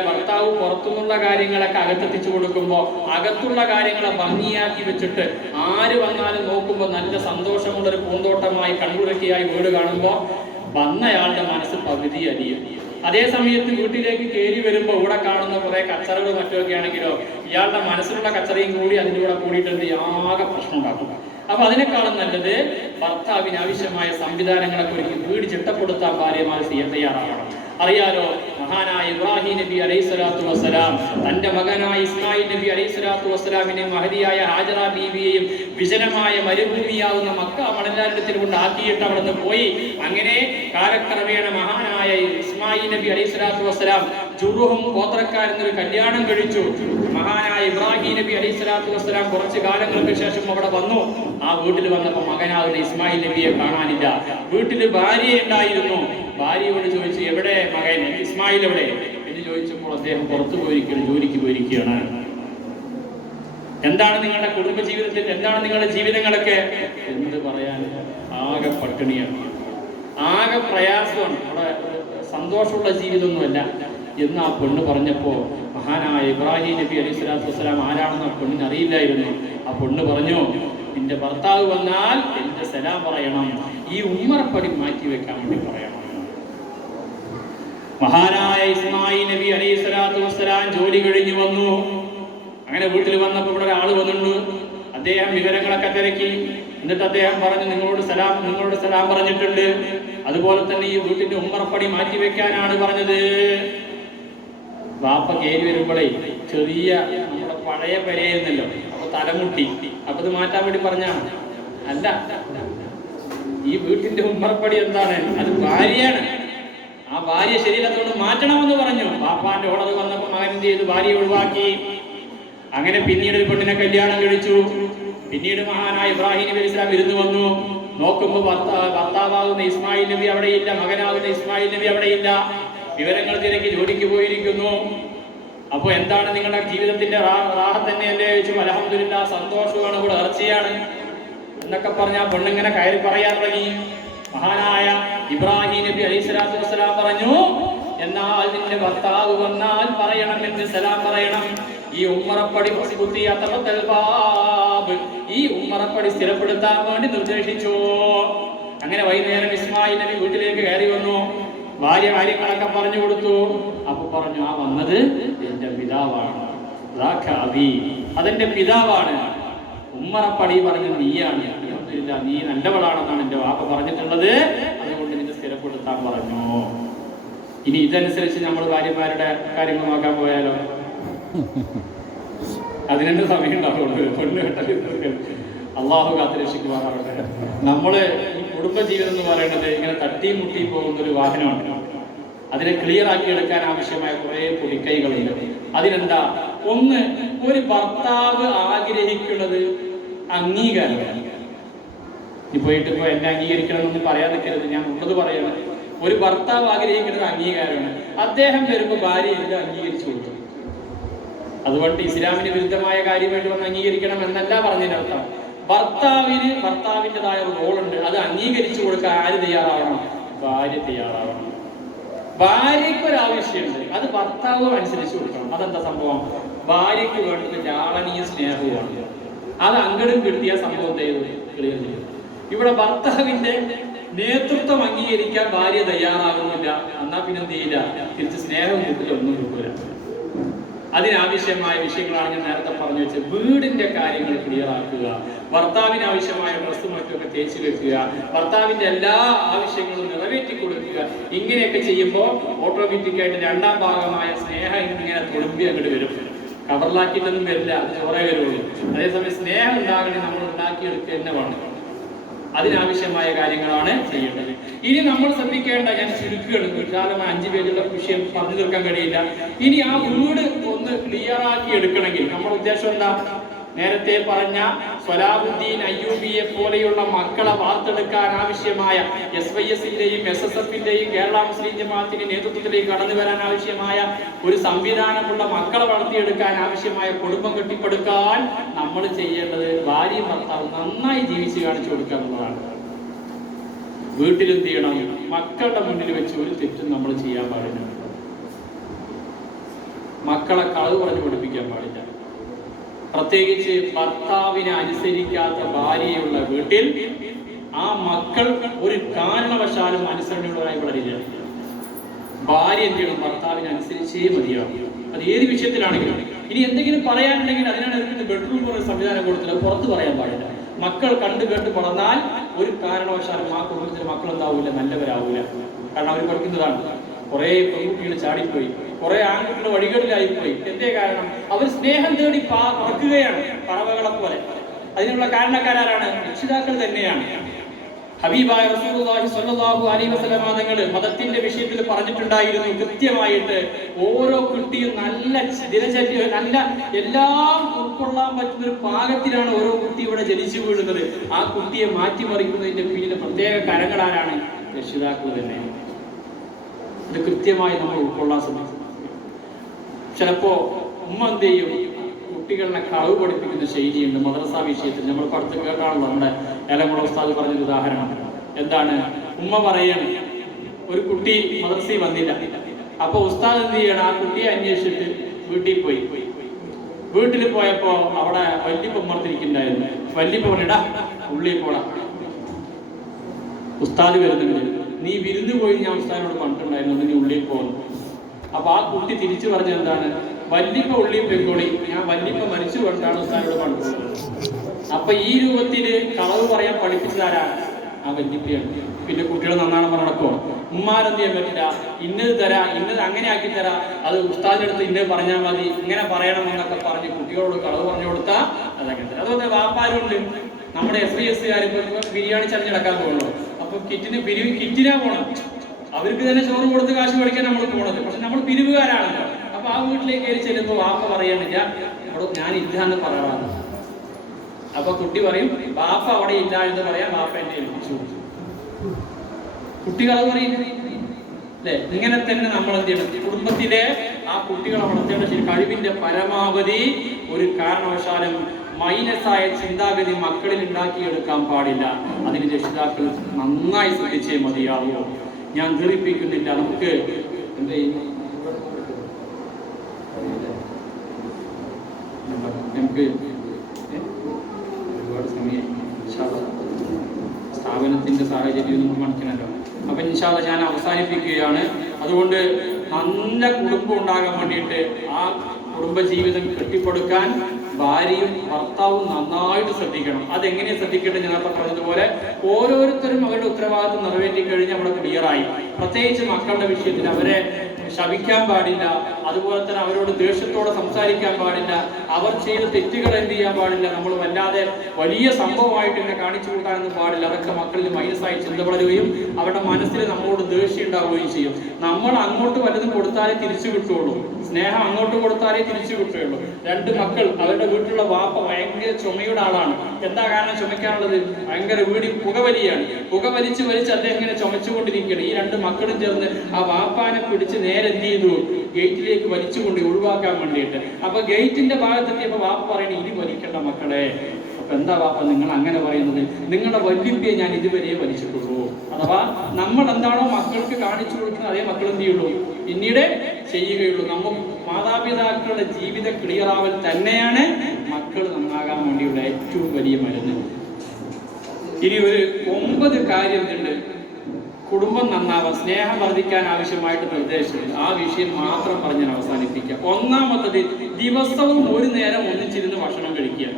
ഭർത്താവ് പുറത്തുനിന്നുള്ള കാര്യങ്ങളൊക്കെ അകത്തെത്തിച്ചു കൊടുക്കുമ്പോൾ അകത്തുള്ള കാര്യങ്ങളെ ഭംഗിയാക്കി വെച്ചിട്ട് ആര് വന്നാലും നോക്കുമ്പോൾ നല്ല സന്തോഷമുള്ളൊരു പൂന്തോട്ടമായി കൺകുളിർക്കയായി വീട് കാണുമ്പോൾ വന്നയാളുടെ മനസ്സ് പകുതി അരിയും. അതേ സമയത്ത് വീട്ടിലേക്ക് കയറി വരുമ്പോൾ ഇവിടെ കാണുന്ന കുറെ കച്ചറകൾ മറ്റൊക്കെ ആണെങ്കിലോ ഇയാളുടെ മനസ്സിലുള്ള കച്ചറയും കൂടി അതിൻ്റെ കൂടെ കൂടിയിട്ട് ആകെ പ്രശ്നം ഉണ്ടാക്കുക. അപ്പൊ അതിനേക്കാളും നല്ലത് ഭർത്താവിന് ആവശ്യമായ സംവിധാനങ്ങളൊക്കെ ഒരുക്കി വീട് ചിട്ടപ്പെടുത്താൻ ഭാര്യമാർ തയ്യാറാവണം. അറിയാലോ, മഹാനായ ഇബ്രാഹിം നബി അലൈഹിസ്സലാത്തു വസ്സലാം തന്റെ മകനായ ഇസ്മായിൽ നബി അലൈഹിസ്സലാത്തു വസ്സലാമിനെയും മഹദിയായ ഹാജറ ബീവിയെയും വിജനമായ മരുഭൂമിയാവുന്ന മക്ക മണലാരണ്യത്തിൽ കൊണ്ട് ആക്കിയിട്ട് അവിടെ നിന്ന് പോയി. അങ്ങനെ കാലക്രമേണ മഹാനായ ഇസ്മായിൽ നബി അലൈഹിസ്സലാത്തു വസ്സലാം ജുർഹും ഗോത്രക്കാരെന്നൊരു കല്യാണം കഴിച്ചു. മഹാനായ ഇബ്രാഹിം നബി അലൈഹി സ്വലാത്തു വസ്സലാം കുറച്ച് കാലങ്ങൾക്ക് ശേഷം അവിടെ വന്നു. ആ വീട്ടിൽ വന്നപ്പോൾ മകനാകുന്ന ഇസ്മായിൽ നബിയെ കാണാനില്ല. വീട്ടിൽ ഭാര്യ ഉണ്ടായിരുന്നു. ഭാര്യയോട് ചോദിച്ചു, എവിടെ മകൻ ഇസ്മായിൽ എവിടെ എന്ന് ചോദിച്ചപ്പോൾ അദ്ദേഹം പുറത്തു പോയിരിക്കുകയാണ്, ജോലിക്ക് പോയിരിക്കുകയാണ്. എന്താണ് നിങ്ങളുടെ കുടുംബ ജീവിതത്തിൽ, എന്താണ് നിങ്ങളുടെ ജീവിതങ്ങളൊക്കെ? എന്ത് പറയാൻ, ആകെ പട്ടിണിയാണ്, ആകെ പ്രയാസമാണ്, അവിടെ സന്തോഷമുള്ള ജീവിതമൊന്നുമല്ല എന്ന് ആ പെണ്ണ് പറഞ്ഞപ്പോൾ മഹാനായ ഇബ്രാഹിം നബി അലൈഹി സ്വലാത്തു വസ്സലാം ആരാണെന്ന് ആ പെണ്ണിന് അറിയില്ലായിരുന്നു. ആ പെണ്ണ് പറഞ്ഞു, നിന്റെ ഭർത്താവ് വന്നാൽ എന്റെ സലാം പറയണം, ഈ ഉമ്മറപ്പടി മാറ്റി വെക്കാൻ വേണ്ടി പറയണം. മഹാനായ ഇസ്മായിൽ നബി അലൈഹി സ്വലാത്തു വസ്സലാം ജോലി കഴിഞ്ഞു വന്നു. അങ്ങനെ വീട്ടിൽ വന്നപ്പോൾ ഇവിടെ ഒരാൾ വന്നിട്ടുണ്ട്. അദ്ദേഹം വിവരങ്ങളൊക്കെ തിരക്കി. എന്നിട്ട് അദ്ദേഹം പറഞ്ഞു, നിങ്ങളോട് സലാം പറഞ്ഞിട്ടുണ്ട്, അതുപോലെ തന്നെ ഈ വീട്ടിന്റെ ഉമ്മറപ്പടി മാറ്റി വെക്കാനാണ് പറഞ്ഞത്. വാപ്പ കയറി വരുമ്പോഴേ ചെറിയ നമ്മുടെ പഴയ പെരയായിരുന്നല്ലോ, അപ്പൊ തലമുട്ടി, അപ്പൊ ഇത് മാറ്റാൻ വേണ്ടി പറഞ്ഞാണ്. അല്ല, ഈ വീട്ടിന്റെ ഉമ്മറപ്പടി എന്താണ്? അത് ഭാര്യയാണ്. ആ ഭാര്യ ശരീരത്തോട് മാറ്റണമെന്ന് പറഞ്ഞു. വാപ്പാന്റെ ഓർഡർ വന്നപ്പോൾ മകൻ എന്ത് ചെയ്തു? ഭാര്യയെ ഒഴിവാക്കി. അങ്ങനെ പിന്നീട് ഒരു പെണ്ണിനെ കല്യാണം കഴിച്ചു. പിന്നീട് മഹാനായ ഇബ്രാഹിം നബി ഇസ്ലാം ഇരുന്ന് വന്നു. നോക്കുമ്പോൾ ഭർത്താവാകുന്ന ഇസ്മായിൽ നബി അവിടെയില്ല, മകനാകുന്ന ഇസ്മായിൽ നബി അവിടെയില്ല. വിവരങ്ങൾ തിരക്കി ജോലിക്ക് പോയിരിക്കുന്നു. അപ്പൊ എന്താണ് നിങ്ങളുടെ ജീവിതത്തിന്റെ റാഹത്ത് തന്നെയല്ലേ ചോദിച്ചു. അൽഹംദുലില്ലാഹ്, സന്തോഷമാണ്, ഇവിടെ ഇറച്ചിയാണ് എന്നൊക്കെ പറഞ്ഞ ആ പെണ്ണിങ്ങനെ കയറി പറയാൻ തുടങ്ങി. മഹാനായ ഇബ്രാഹിം നബി അലൈഹി സ്വലാത്തു വസ്സലാം പറഞ്ഞു, എന്നാൽ നിന്റെ ഭർത്താവ് വന്നാൽ പറയണം, എന്ന് സലാം പറയണം, ഈ ഉമ്മറപ്പടി ഈ ഉമ്മറപ്പടി സ്ഥിരപ്പെടുത്താൻ വേണ്ടി നിർദ്ദേശിച്ചു. അങ്ങനെ വൈകുന്നേരം ഇസ്മായിൽ നബി വീട്ടിലേക്ക് കയറി വന്നു. ഭാര്യ കാര്യങ്ങളൊക്കെ പറഞ്ഞു കൊടുത്തു. അപ്പൊ പറഞ്ഞു, ആ വന്നത് എന്റെ പിതാവാണ്, അതെന്റെ പിതാവാണ്. ഉമ്മറപ്പടി പറഞ്ഞു, നീയാണ്, നീ നല്ലവളാണെന്നാണ് എന്റെ വാപ്പ പറഞ്ഞിട്ടുള്ളത്, അതുകൊണ്ട് നിന്നെ സ്ഥിരപ്പെടുത്താൻ പറഞ്ഞു. ഇനി ഇതനുസരിച്ച് നമ്മൾ ഭാര്യമാരുടെ കാര്യങ്ങൾ നോക്കാൻ പോയാലോ? അതിനെന്ത് സമയം ഉണ്ടാവുള്ളൂ? പെണ്ണ് കെട്ടൽ അള്ളാഹു കാത്തുരക്ഷിക്കുമാറാവട്ടെ. നമ്മള് ഈ കുടുംബജീവിതം എന്ന് പറയുന്നത് ഇങ്ങനെ തട്ടിയും മുട്ടിയും പോകുന്ന ഒരു വാഹനമാണ്. അതിനെ ക്ലിയർ ആക്കി എടുക്കാൻ ആവശ്യമായ കുറെ പൊടിക്കൈകളുണ്ട്. അതിനെന്താ? ഒന്ന്, ഒരു ഭർത്താവ് ആഗ്രഹിക്കുന്നത് അംഗീകാരമാണ്. ഇപ്പൊ എന്നെ അംഗീകരിക്കണം എന്നൊന്നും പറയാൻ നിൽക്കരുത്, ഞാൻ ഉള്ളത് പറയണം. ഒരു ഭർത്താവ് ആഗ്രഹിക്കുന്നത് അംഗീകാരമാണ്. അദ്ദേഹം വരുമ്പോൾ ഭാര്യ എല്ലാം അംഗീകരിച്ചു കൊടുക്കും. അതുകൊണ്ട് ഇസ്ലാമിന് വിരുദ്ധമായ കാര്യമായിട്ട് വന്ന് അംഗീകരിക്കണം എന്നല്ല പറഞ്ഞതിനർത്ഥം. ഭർത്താവിൻ്റെതായ ഒരു റോളുണ്ട്, അത് അംഗീകരിച്ചു കൊടുക്കാൻ ആര് തയ്യാറാവണം? ഭാര്യ തയ്യാറാവണം. ഭാര്യയ്ക്ക് ഒരു ആവശ്യമുണ്ട്, അത് ഭർത്താവ് അനുസരിച്ച് കൊടുക്കണം. അതെന്താ സംഭവം? ഭാര്യയ്ക്ക് വേണ്ടത് ലാളനീയ സ്നേഹവുമാണ്. അത് അങ്ങടും കിട്ടിയ സംഭവം ക്ലിയർ ചെയ്യും. ഇവിടെ ഭർത്താവിന്റെ നേതൃത്വം അംഗീകരിക്കാൻ ഭാര്യ തയ്യാറാകുന്നില്ല, എന്നാ പിന്നെ എന്ത് ചെയ്യില്ല, തിരിച്ച് സ്നേഹം കൂട്ടിൽ ഒന്നും കിട്ടൂല. അതിനാവശ്യമായ വിഷയങ്ങളാണ് ഞാൻ നേരത്തെ പറഞ്ഞു വെച്ചത്. വീടിന്റെ കാര്യങ്ങൾ ക്ലിയർ ആക്കുക, ഭർത്താവിന് ആവശ്യമായ ഡ്രസ്സും മറ്റൊക്കെ തേച്ച് വെക്കുക, ഭർത്താവിന്റെ എല്ലാ ആവശ്യങ്ങളും നിറവേറ്റി കൊടുക്കുക. ഇങ്ങനെയൊക്കെ ചെയ്യുമ്പോൾ ഓട്ടോമാറ്റിക്കായിട്ട് രണ്ടാം ഭാഗമായ സ്നേഹം ഇങ്ങനെ തുളുമ്പി അങ്ങോട്ട് വരും. കവറിലാക്കിയിട്ടൊന്നും വരില്ല, അത് ചോറേ വരുള്ളൂ. അതേസമയം സ്നേഹം ഉണ്ടാകണേ നമ്മൾ ഉണ്ടാക്കിയെടുക്കുക തന്നെ വേണം. അതിനാവശ്യമായ കാര്യങ്ങളാണ് ചെയ്യേണ്ടത്. ഇനി നമ്മൾ ശ്രദ്ധിക്കേണ്ട, ഞാൻ ചുരുക്കുകയാണ്, വിശാലമായ 5 പേജുള്ള വിഷയം പറഞ്ഞു തീർക്കാൻ കഴിയില്ല. ഇനി ആ വീട് ഒന്ന് ക്ലിയർ ആക്കി എടുക്കണമെങ്കിൽ നമ്മുടെ ഉദ്ദേശം എന്താ? നേരത്തെ പറഞ്ഞ സ്വലാഹുദ്ദീൻ അയ്യൂബിയെ പോലെയുള്ള മക്കളെ വാർത്തെടുക്കാൻ ആവശ്യമായ SYS-ന്റെയും SSF-ന്റെയും കേരള മുസ്ലിം ജമാഅത്തിന്റെ നേതൃത്വത്തിലേക്ക് കടന്നു വരാൻ ആവശ്യമായ ഒരു സംവിധാനമുള്ള മക്കളെ വളർത്തിയെടുക്കാൻ ആവശ്യമായ കുടുംബം കെട്ടിപ്പടുക്കാൻ നമ്മൾ ചെയ്യേണ്ടത് ഭാര്യയും ഭർത്താവും നന്നായി ജീവിച്ച് കാണിച്ചു കൊടുക്കുക എന്നുള്ളതാണ്. വീട്ടിലെന്ത് ചെയ്യണം? മക്കളുടെ മുന്നിൽ വെച്ച് ഒരു തെറ്റും നമ്മൾ ചെയ്യാൻ പാടില്ല. മക്കളെ കളവ് പറഞ്ഞു പഠിപ്പിക്കാൻ പാടില്ല. പ്രത്യേകിച്ച് ഭർത്താവിനെ അനുസരിക്കാത്ത ഭാര്യയുള്ള വീട്ടിൽ ആ മക്കൾ ഒരു കാരണവശാലും അനുസരണയുള്ളവരായി വളരില്ല. ഭാര്യ എന്ത് ചെയ്യണം? ഭർത്താവിനെ അനുസരിച്ചേ മതിയാവും. അത് ഏത് വിഷയത്തിലാണെങ്കിലും. ഇനി എന്തെങ്കിലും പറയാനുണ്ടെങ്കിൽ അതിനാണ് ബെഡ്റൂം പോലെ സംവിധാനം കൊടുത്തില്ല, പുറത്ത് പറയാൻ പാടില്ല. മക്കൾ കണ്ടു കേട്ട് വളർന്നാൽ ഒരു കാരണവശാലും ആ കുടുംബത്തിൽ മക്കൾ എന്താവൂല, നല്ലവരാവൂല. കാരണം അവർ പഠിക്കുന്നതാണ്. കുറെ പെൺകുട്ടികൾ ചാടിപ്പോയി, കുറെ ആൺകുട്ടികൾ വഴികളിലായിപ്പോയി. എന്തേ കാരണം? അവർ സ്നേഹം തേടി പറക്കുകയാണ്, പറവകളെ പോലെ. അതിനുള്ള കാരണക്കാരാണ് രക്ഷിതാക്കൾ തന്നെയാണ്. ഹബീബായ റസൂലുള്ളാഹി സ്വല്ലല്ലാഹു അലൈഹി വസല്ലം തങ്ങൾ മതത്തിന്റെ വിഷയത്തിൽ പറഞ്ഞിട്ടുണ്ടായിരുന്നു കൃത്യമായിട്ട്, ഓരോ കുട്ടിയും നല്ല ദിനചര്യ, നല്ല എല്ലാം ഉൾക്കൊള്ളാൻ പറ്റുന്ന ഒരു പാകത്തിലാണ് ഓരോ കുട്ടി ഇവിടെ ജനിച്ചു വീഴുന്നത്. ആ കുട്ടിയെ മാറ്റിമറിക്കുന്നതിന്റെ പിന്നിൽ പ്രത്യേക കരങ്ങളാരാണ്? രക്ഷിതാക്കൾ തന്നെ. ഇത് കൃത്യമായി നമ്മൾ ഉൾക്കൊള്ളാൻ ശ്രമിക്കും. ചിലപ്പോ ഉമ്മ എന്ത് ചെയ്യും? കുട്ടികളെ കളവ് പഠിപ്പിക്കുന്ന ശൈലിയുണ്ട് മദ്രസ വിഷയത്തിൽ. നമ്മൾ പഠിത്തം കേട്ടാണല്ലോ നമ്മുടെ ഏലമുള ഉസ്താദ് പറഞ്ഞൊരു ഉദാഹരണം. എന്താണ്? ഉമ്മ പറയാണ്, ഒരു കുട്ടി മദ്രസയിൽ വന്നില്ല. അപ്പൊ ഉസ്താദ് എന്ത് ചെയ്യണം? ആ കുട്ടിയെ അന്വേഷിച്ചിട്ട് വീട്ടിൽ പോയി. വീട്ടിൽ പോയപ്പോ അവിടെ വല്യപ്പ മർത്തിരിക്കുന്നുണ്ടായിരുന്നു. വല്യപ്പ പറഞ്ഞിടാ ഉള്ളിൽ പോടാ, ഉസ്താദ് വരുന്നുണ്ട്, നീ വിരുന്ന് പോയി ഞാൻ ഉസ്താദിനോട് പറഞ്ഞിട്ടുണ്ടായിരുന്നു, നീ ഉള്ളിൽ പോകുന്നു. അപ്പൊ ആ കുട്ടി തിരിച്ചു പറഞ്ഞ എന്താണ്? വല്യപ്പ ഉള്ളിൽ പോയിക്കോളി, ഞാൻ വല്യപ്പ മരിച്ചു കൊണ്ടാണ് ഉസ്താദിനോട് പറഞ്ഞത്. അപ്പൊ ഈ രൂപത്തില് കളവ് പറയാൻ പഠിപ്പിച്ചതാരാ? ആ വല്യപ്പയാണ്. പിന്നെ കുട്ടികൾ നന്നാണ് നടക്കോ? ഉമ്മാരെന്ത് ചെയ്യാൻ പറ്റില്ല, ഇന്നത് തരാ, ഇന്നത് അങ്ങനെ ആക്കി തരാ, അത് ഉസ്താദിന്റെ അടുത്ത് ഇന്നത് പറഞ്ഞാൽ മതി, ഇങ്ങനെ പറയണം എന്നൊക്കെ പറഞ്ഞ് കുട്ടികളോട് കളവ് പറഞ്ഞു കൊടുത്താൽ അതങ്ങനെ തരാം. അതുപോലെ വ്യാപാരമുണ്ട്. നമ്മുടെ SYSകാർ ഇപ്പൊ ബിരിയാണി ചടഞ്ഞെടുക്കാൻ പോകുള്ളൂ. അപ്പൊ കിറ്റിനാ പോണം. അവർക്ക് തന്നെ ചോറ് കൊടുത്ത് കാശ് മേടിക്കാൻ നമ്മൾ പോണത്. പക്ഷെ നമ്മൾ പിരിവുകാരാണല്ലോ. അപ്പൊ ആ വീട്ടിലേക്ക് കയറി ചെല്ലുമ്പോ വാപ്പ പറയണില്ല, അവിടെ ഞാൻ ഇല്ല എന്ന് പറയാറ്. അപ്പൊ കുട്ടി പറയും, വാപ്പ അവിടെ ഇല്ല എന്ന് പറയാൻ വാപ്പ എന്നെ ഏൽപ്പിച്ചു. കുട്ടികൾ അത് പറയും അല്ലെ? ഇങ്ങനെ തന്നെ നമ്മൾ എന്ത് ചെയ്യണം? കുടുംബത്തിലെ ആ കുട്ടികളെ വളർത്തേണ്ട കഴിവിന്റെ പരമാവധി ഒരു കാരണവശാലും മൈനസായ ചിന്താഗതി മക്കളിൽ ഉണ്ടാക്കിയെടുക്കാൻ പാടില്ല. അതിന് രക്ഷിതാക്കൾ നന്നായി ശ്രദ്ധിച്ചേ മതിയാവൂ. ഞാൻ ധരിപ്പിക്കുന്നില്ല. നമുക്ക് എന്ത് ചെയ്യുന്നു? നമുക്ക് ഒരുപാട് സമയം സ്ഥാപനത്തിന്റെ സാഹചര്യം നമ്മൾ മനസ്സിലാക്കണമല്ലോ. അപ്പൊ ഇൻഷാ അല്ലാഹ് ഞാൻ അവസാനിപ്പിക്കുകയാണ്. അതുകൊണ്ട് നല്ല കുടുംബം ഉണ്ടാകാൻ വേണ്ടിയിട്ട്, ആ കുടുംബജീവിതം കെട്ടിപ്പടുക്കാൻ ഭാര്യയും ഭർത്താവും നന്നായിട്ട് ശ്രദ്ധിക്കണം. അതെങ്ങനെയാണ് ശ്രദ്ധിക്കേണ്ടത്? ഞാൻ നേരത്തെ പറഞ്ഞതുപോലെ ഓരോരുത്തരും അവരുടെ ഉത്തരവാദിത്വം നിറവേറ്റി കഴിഞ്ഞ് നമ്മുടെ ക്ലിയറായി. പ്രത്യേകിച്ച് മക്കളുടെ വിഷയത്തിൽ അവരെ ശപിക്കാൻ പാടില്ല. അതുപോലെ തന്നെ അവരോട് ദേഷ്യത്തോടെ സംസാരിക്കാൻ പാടില്ല. അവർ ചെയ്ത തെറ്റുകൾ എന്ത് ചെയ്യാൻ പാടില്ല. നമ്മൾ വല്ലാതെ വലിയ സംഭവമായിട്ട് ഇങ്ങനെ കാണിച്ചു കൂട്ടാനൊന്നും പാടില്ല. അതൊക്കെ മക്കളിൽ മൈനസായി ചിന്ത വളരുകയും അവരുടെ മനസ്സിൽ നമ്മളോട് ദേഷ്യം ഉണ്ടാവുകയും ചെയ്യും. നമ്മൾ അങ്ങോട്ട് വല്ലതും കൊടുത്താലേ തിരിച്ചു കിട്ടുള്ളൂ. സ്നേഹം അങ്ങോട്ട് കൊടുത്താലേ തിരിച്ചു കിട്ടുകയുള്ളൂ. രണ്ട് മക്കൾ, അവരുടെ വീട്ടിലുള്ള വാപ്പ ഭയങ്കര ചുമയുടെ ആളാണ്. എന്താ കാരണം ചുമയ്ക്കാനുള്ളത്? ഭയങ്കര വീടി പുകവലിയാണ്. പുകവലിച്ച് അദ്ദേഹം ഇങ്ങനെ ചുമച്ചുകൊണ്ടിരിക്കുകയാണ്. ഈ രണ്ട് മക്കളും ചേർന്ന് ആ വാപ്പാനെ പിടിച്ച് നേരെ എന്ത് ചെയ്തു? ഗേറ്റിലേക്ക് വലിച്ചുകൊണ്ട് ഒഴിവാക്കാൻ വേണ്ടിയിട്ട്. അപ്പൊ ഗേറ്റിന്റെ ഭാഗത്തെത്തിയപ്പോ വാപ്പ പറയണേ, ഇനി വലിക്കണ്ട മക്കളെ. അപ്പൊ എന്താ വാപ്പ നിങ്ങൾ അങ്ങനെ പറയുന്നത്? നിങ്ങളുടെ വല്യപ്പയെ ഞാൻ ഇതുവരെ വലിച്ചിട്ടുള്ളൂ. അഥവാ നമ്മൾ എന്താണോ മക്കൾക്ക് കാണിച്ചു കൊടുക്കുന്നത് അതേ മക്കൾ എന്ത് ചെയ്യുള്ളൂ, പിന്നീട് ചെയ്യുകയുള്ളൂ. നമ്മൾ മാതാപിതാക്കളുടെ ജീവിത ക്ലിയറാവൽ തന്നെയാണ് മക്കൾ നന്നാകാൻ വേണ്ടിയുള്ള ഏറ്റവും വലിയ മരുന്ന്. ഇനി ഒരു 9 കാര്യങ്ങളുണ്ട് കുടുംബം നന്നാവാൻ, സ്നേഹം വർദ്ധിക്കാൻ ആവശ്യമായിട്ട് നിർദ്ദേശിച്ചത്. ആ വിഷയം മാത്രം പറഞ്ഞ് അവസാനിപ്പിക്കാം. ഒന്നാമത്തത്, ദിവസവും ഒരു നേരം ഒന്നിച്ചിരുന്ന് ഭക്ഷണം കഴിക്കുക.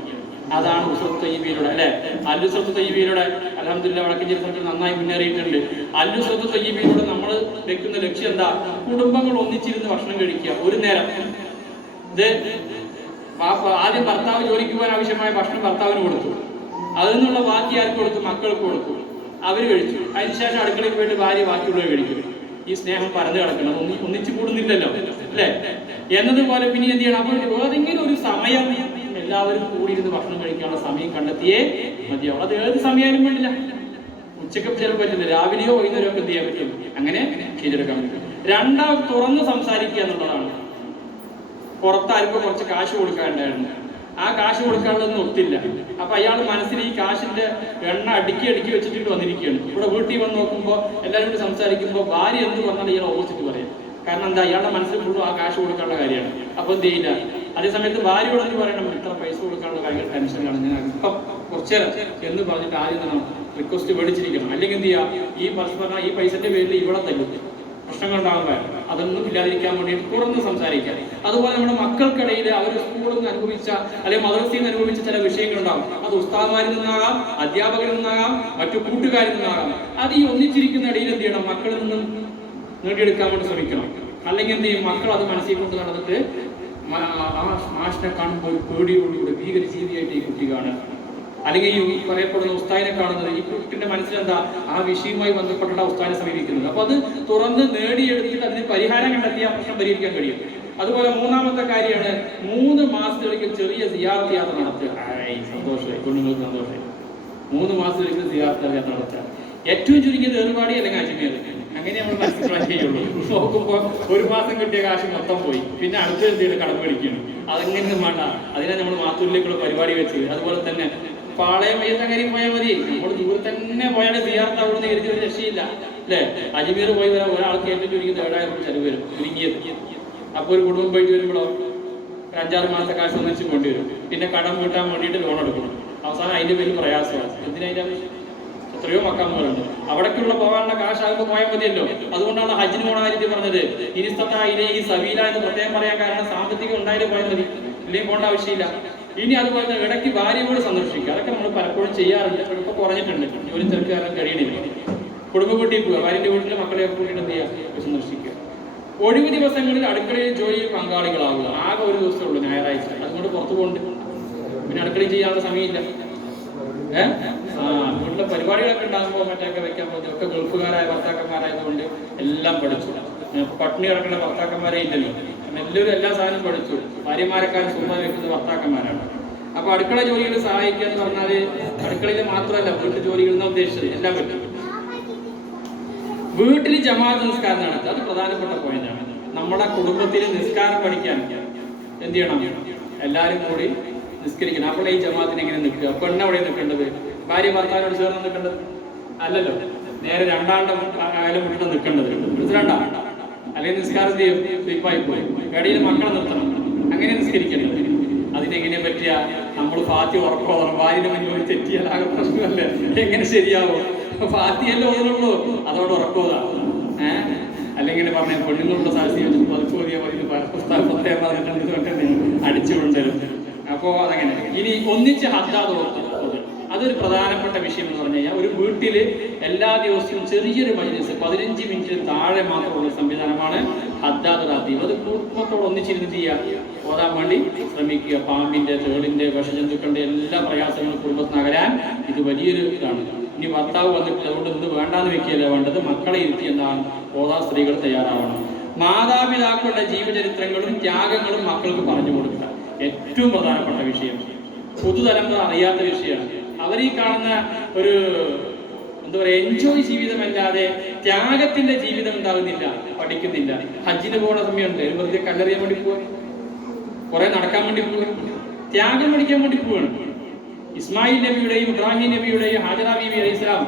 അതാണ് ഉസ്റത്ത് തയ്യിബയിലൂടെ അല്ലെ? അൽ-ഉസ്റത്ത് തയ്യിബയിലൂടെ അൽഹംദുലില്ലാഹ് വടക്കഞ്ചേരി സെന്റർ നന്നായി മുന്നേറിയിട്ടുണ്ട്. അൽ-ഉസ്റത്ത് തയ്യിബയിലൂടെ നമ്മൾ വെക്കുന്ന ലക്ഷ്യം എന്താ? കുടുംബങ്ങൾ ഒന്നിച്ചിരുന്ന് ഭക്ഷണം കഴിക്കുക ഒരു നേരം. ഇത് ആദ്യം ഭർത്താവ് ജോലിക്ക് പോകാൻ ആവശ്യമായ ഭക്ഷണം ഭർത്താവിന് കൊടുത്തു. അതിൽ നിന്നുള്ള ബാക്കി ആർക്ക് കൊടുത്തു? മക്കൾക്ക് കൊടുത്തു. അവർ കഴിച്ചു. അതിനുശേഷം അടുക്കളയിൽ പോയിട്ട് ഭാര്യ ബാക്കിയുള്ളവർ കഴിക്കും. ഈ സ്നേഹം പരന്നു കിടക്കണം. ഒന്നിച്ചു കൂടുന്നില്ലല്ലോ അല്ലെ? എന്നതുപോലെ പിന്നെ എന്ത് ചെയ്യണം? അപ്പോൾ ഏതെങ്കിലും ഒരു സമയം എല്ലാവരും കൂടിയിരുന്ന് ഭക്ഷണം കഴിക്കാനുള്ള സമയം കണ്ടെത്തിയേ മതിയാവും. അത് ഏത് സമയമായാലും വേണ്ടില്ല. ഉച്ചക്ക് ചിലപ്പോൾ പറ്റില്ല, രാവിലെയോ വൈകുന്നേരമോ ഒക്കെ എന്ത് ചെയ്യാൻ പറ്റും, അങ്ങനെ ചെയ്തെടുക്കാൻ പറ്റും. രണ്ടാമത്, തുറന്ന് സംസാരിക്കുക എന്നുള്ളതാണ്. പുറത്താർക്കും കുറച്ച് കാശ് കൊടുക്കാനുണ്ടായിരുന്നു. ആ കാശ് കൊടുക്കാനുള്ളതൊന്നും ഒത്തില്ല. അപ്പൊ അയാൾ മനസ്സിൽ ഈ കാശിന്റെ എണ്ണ അടുക്കി വെച്ചിട്ട് വന്നിരിക്കുകയാണ്. ഇവിടെ വീട്ടിൽ വന്ന് നോക്കുമ്പോൾ എല്ലാവരും കൂടി സംസാരിക്കുമ്പോൾ ഭാര്യ എന്ത് പറഞ്ഞാൽ ഇയാൾ ഓപ്പോസിറ്റ് പറയാം. കാരണം എന്താ? അയാളുടെ മനസ്സിൽ ഫുള്ളും ആ കാശ് കൊടുക്കാനുള്ള കാര്യമാണ്. അപ്പൊ എന്ത് ചെയ്യില്ല. അതേസമയത്ത് ഭാര്യയോട് എന്ത് പറയണം? ഇത്ര പൈസ കൊടുക്കാനുള്ള ഭയങ്കര ടെൻഷനാണ്, ഞാൻ ഇപ്പം കുറച്ചേരം എന്ന് പറഞ്ഞിട്ട് ആദ്യം തന്നെ റിക്വസ്റ്റ് മേടിച്ചിരിക്കണം. അല്ലെങ്കിൽ എന്ത് ചെയ്യുക? ഈ പരസ്പരം ഈ പൈസന്റെ പേരിൽ ഇവിടെ തല്ലും, പ്രശ്നങ്ങൾ ഉണ്ടാകുമ്പോൾ അതൊന്നും ഇല്ലാതിരിക്കാൻ വേണ്ടിയിട്ട് തുറന്ന് സംസാരിക്കുക. അതുപോലെ നമ്മുടെ മക്കൾക്കിടയിൽ അവർ സ്കൂളിൽ നിന്ന് അനുഭവിച്ച അല്ലെങ്കിൽ മദ്രസയിൽ നിന്ന് അനുഭവിച്ച ചില വിഷയങ്ങളുണ്ടാകും. അത് ഉസ്താദുമാരിൽ നിന്നാകാം, അധ്യാപകരിൽ നിന്നാകാം, മറ്റു കൂട്ടുകാരിൽ നിന്നാകാം. അത് ഈ ഒന്നിച്ചിരിക്കുന്ന ഇടയിൽ എന്ത് ചെയ്യണം? മക്കളിൽ നിന്നും നേടിയെടുക്കാൻ വേണ്ടി ശ്രമിക്കണം. അല്ലെങ്കിൽ എന്ത് ചെയ്യും? മക്കൾ അത് മനസ്സിൽ കൊണ്ട് നടന്നിട്ട് മാഷിനെ കാണുമ്പോൾ ഒരു പേടിയോടുകൂടി ഭീകര ജീവിയായിട്ട് ഈ കുട്ടി കാണുക. അല്ലെങ്കിൽ ഈ പറയപ്പെടുന്ന ഉസ്താദിനെ കാണുന്നത്, ഈ കുട്ടിന്റെ മനസ്സിലെന്താ ആ വിഷയവുമായി ബന്ധപ്പെട്ടുള്ള ഉസ്താദിനെ സമീപിക്കുന്നത്. അപ്പൊ അത് തുറന്ന് നേടിയെടുത്തിട്ട് അതിന് പരിഹാരം കണ്ടെത്തി ആ പ്രശ്നം പരിഹരിക്കാൻ കഴിയും. അതുപോലെ മൂന്നാമത്തെ കാര്യമാണ് 3 മാസത്തിലേക്ക് ചെറിയ സിയാറത്ത് യാത്ര നടത്തുക. സന്തോഷമായി, കുഞ്ഞുങ്ങൾക്ക് സന്തോഷമായി. 3 മാസത്തിലേക്ക് സിയാറത്ത് യാത്ര നടത്തുക. ഏറ്റവും ചുരുങ്ങിയത് ഏർവാടി അല്ലെങ്കിൽ അജ്മീർ, അങ്ങനെ നമ്മൾ മനസ്സിലാക്കാൻ ചെയ്യുള്ളൂ. നോക്കുമ്പോൾ 1 മാസം കിട്ടിയ കാശ് മൊത്തം പോയി, പിന്നെ അടുത്ത എന്തെങ്കിലും കടം മേടിക്കണം. അതെങ്ങനെയൊന്നും വേണ്ട. അതിനാണ് നമ്മൾ മാത്തൂരിലേക്കുള്ള പരിപാടി വെച്ചത്. അതുപോലെ തന്നെ പാളയം അങ്ങനെ പോയാൽ മതി. നമ്മൾ ദൂരെ തന്നെ പോയാൽ സിയാറത്ത് അവിടുന്ന് കരുതി ഒരു രക്ഷയില്ല അല്ലേ. അജ്മീർ പോയി വരാൻ ഒരാൾക്ക് ഏറ്റവും ചുരുങ്ങിയത് 7000 രൂപ ചെലവ് വരും ചുരുങ്ങിയത്. അപ്പോൾ ഒരു കുടുംബം പോയിട്ട് വരുമ്പോഴോ 5-6 മാസത്തെ കാശ് ഒന്നിച്ച് കൊണ്ടുവരും. പിന്നെ കടം വീട്ടാൻ വേണ്ടിയിട്ട് ലോൺ എടുക്കണം. അവസാനം അതിൻ്റെ പേര് പ്രയാസമാണ്. എന്തിനതിൻ്റെ ആവശ്യം? എത്രയോ മക്കാമുകളുണ്ട്. അവിടേക്കുള്ള പോകാനുള്ള കാശാകുമ്പോൾ പോയാൽ മതിയല്ലോ. അതുകൊണ്ടാണ് ഹജ്ജിന് പോണ കാര്യത്തിൽ പറഞ്ഞത് ഇനിസ്തത്തായിലെ ഈ സബീല എന്ന് പ്രത്യേകം പറയാൻ കാരണം സാമ്പത്തികം ഉണ്ടായാലും പോയാൽ മതി, ഇല്ലെങ്കിൽ പോകേണ്ട ആവശ്യമില്ല. ഇനി അതുപോലെ തന്നെ ഇടയ്ക്ക് ഭാര്യയോട് സന്ദർശിക്കുക. അതൊക്കെ നമ്മൾ പലപ്പോഴും ചെയ്യാറില്ല. ഇപ്പോൾ കുറഞ്ഞിട്ടുണ്ട്, ജോലി തിരക്കാരും കഴിയണില്ല. കുടുംബ വീട്ടിൽ പോവുക, ഭാര്യൻ്റെ വീട്ടിൽ മക്കളെയൊക്കെ കൂട്ടിയിട്ട് എന്ത് ചെയ്യുക, സന്ദർശിക്കുക. ഒഴിവ് ദിവസങ്ങളിൽ അടുക്കളയിൽ ജോലിയിൽ പങ്കാളികളാവുക. ആകെ ഒരു ദിവസമേ ഉള്ളൂ, ഞായറാഴ്ച. അതുകൊണ്ട് പുറത്തു പോകുന്നുണ്ട്. പിന്നെ അടുക്കളയിൽ ചെയ്യാനുള്ള സമയമില്ല. വീട്ടിലെ പരിപാടികളൊക്കെ ഉണ്ടാകുമ്പോൾ മറ്റൊക്കെ വെക്കാൻ പറ്റും. ഒക്കെ ഗൾഫുകാരായ ഭർത്താക്കന്മാരായതുകൊണ്ട് എല്ലാം പഠിച്ചു. പട്ടിണി കിടക്കുന്ന ഭർത്താക്കന്മാരെ ഇല്ലല്ലോ. എല്ലാവരും എല്ലാ സാധനവും പഠിച്ചു. ഭാര്യമാരെക്കാരും സ്വന്തം വെക്കുന്ന ഭർത്താക്കന്മാരാണ്. അപ്പൊ അടുക്കള ജോലികൾ സഹായിക്കുക എന്ന് പറഞ്ഞാല് അടുക്കളയിൽ മാത്രമല്ല, വീട്ടു ജോലികൾ എന്നാ ഉദ്ദേശിച്ചത് എല്ലാം പറ്റും. വീട്ടിൽ ജമാഅത്ത് നിസ്കാരം നടത്തുക, അത് പ്രധാനപ്പെട്ട പോയിന്റാണ്. നമ്മുടെ കുടുംബത്തിൽ നിസ്കാരം പഠിക്കാൻ എന്ത് ചെയ്യണം? എല്ലാവരും കൂടി നിസ്കരിക്കണം. അപ്പോൾ ഈ ജമാഅത്തിന് എങ്ങനെ നിൽക്കുക? പെണ്ണ് എവിടെ നിൽക്കേണ്ടത്? ഭാര്യ ഭർത്താവിനോട് ചേർന്ന് നിൽക്കേണ്ടത് അല്ലല്ലോ. നേരെ രണ്ടാണ്ട് ആയാലും വിട്ടിട്ട് നിൽക്കേണ്ടത്. രണ്ടാ അല്ലെങ്കിൽ നിസ്കാരം സ്ലിപ്പായി പോയി. ഇടയിൽ മക്കളെ നിർത്തണം. അങ്ങനെ നിസ്കരിക്കേണ്ടത്. അതിനെങ്ങനെ പറ്റിയ? നമ്മൾ ഫാത്തി ഉറക്കോളണം. ഭാര്യയുടെ മുന്നിൽ തെറ്റിയാൽ ആകെ പ്രശ്നമല്ലേ? എങ്ങനെ ശരിയാവും? ഫാത്തിയല്ലേ ഓതുന്നുള്ളൂ, അതോടെ ഉറക്കോതാ. അല്ലെങ്കിൽ പറഞ്ഞ പെണ്ണുങ്ങളുടെ സാഹചര്യം വെച്ചിട്ട് പതുക്കോതിയാ പ്രത്യേകം പറഞ്ഞിട്ടുണ്ട്, അടിച്ചു കൊണ്ടുവരും. അപ്പോ അതങ്ങനെ. ഇനി ഒന്നിച്ച് ഹദ്ദാദ് ഓർത്ത്, അതൊരു പ്രധാനപ്പെട്ട വിഷയം എന്ന് പറഞ്ഞു കഴിഞ്ഞാൽ ഒരു വീട്ടിൽ എല്ലാ ദിവസവും ചെറിയൊരു മജ്‌ലിസ് 15 മിനിറ്റ് താഴെ മാത്രമുള്ള സംവിധാനമാണ് ഹദ്ദാദ് റാത്തീബ്. അത് കുടുംബത്തോട് ഒന്നിച്ചിരുന്ന് ചെയ്യുക, ഓതാൻ വേണ്ടി ശ്രമിക്കുക. പാമ്പിന്റെ, തേളിന്റെ, വിഷജന്തുക്കളുടെ എല്ലാ പ്രയാസങ്ങളും കുടുംബത്തിന് അകലാൻ ഇത് വലിയൊരു ഇതാണ്. ഇനി ഭർത്താവ് വന്നിട്ട് അതുകൊണ്ട് ഇത് വേണ്ടാന്ന് വെക്കുകയല്ല വേണ്ടത്, മക്കളെ ഇരുത്തി എന്താണ് ഓതാ സ്ത്രീകൾ തയ്യാറാവണം. മാതാപിതാക്കളുടെ ജീവചരിത്രങ്ങളും ത്യാഗങ്ങളും മക്കൾക്ക് പറഞ്ഞു കൊടുക്കുക, ഏറ്റവും പ്രധാനപ്പെട്ട വിഷയം. പുതുതലമുറ അറിയാത്ത വിഷയമാണ്. അവരീ കാണുന്ന ഒരു എന്താ പറയുക, എൻജോയ് ജീവിതമല്ലാതെ ത്യാഗത്തിന്റെ ജീവിതം ഉണ്ടാകുന്നില്ല, പഠിക്കുന്നില്ല. ഹജ്ജിന് പോകുന്ന സമയമുണ്ട്, വെറുതെ കല്ലെറിയാൻ വേണ്ടി പോവാൻ, കുറെ നടക്കാൻ വേണ്ടി പോവാൻ, ത്യാഗം പഠിക്കാൻ വേണ്ടി പോവാണ്. ഇസ്മായിൽ നബിയുടെയും ഇബ്രാഹിം നബിയുടെയും ഹാജറ ബീവി അലൈഹി ഇസ്ലാം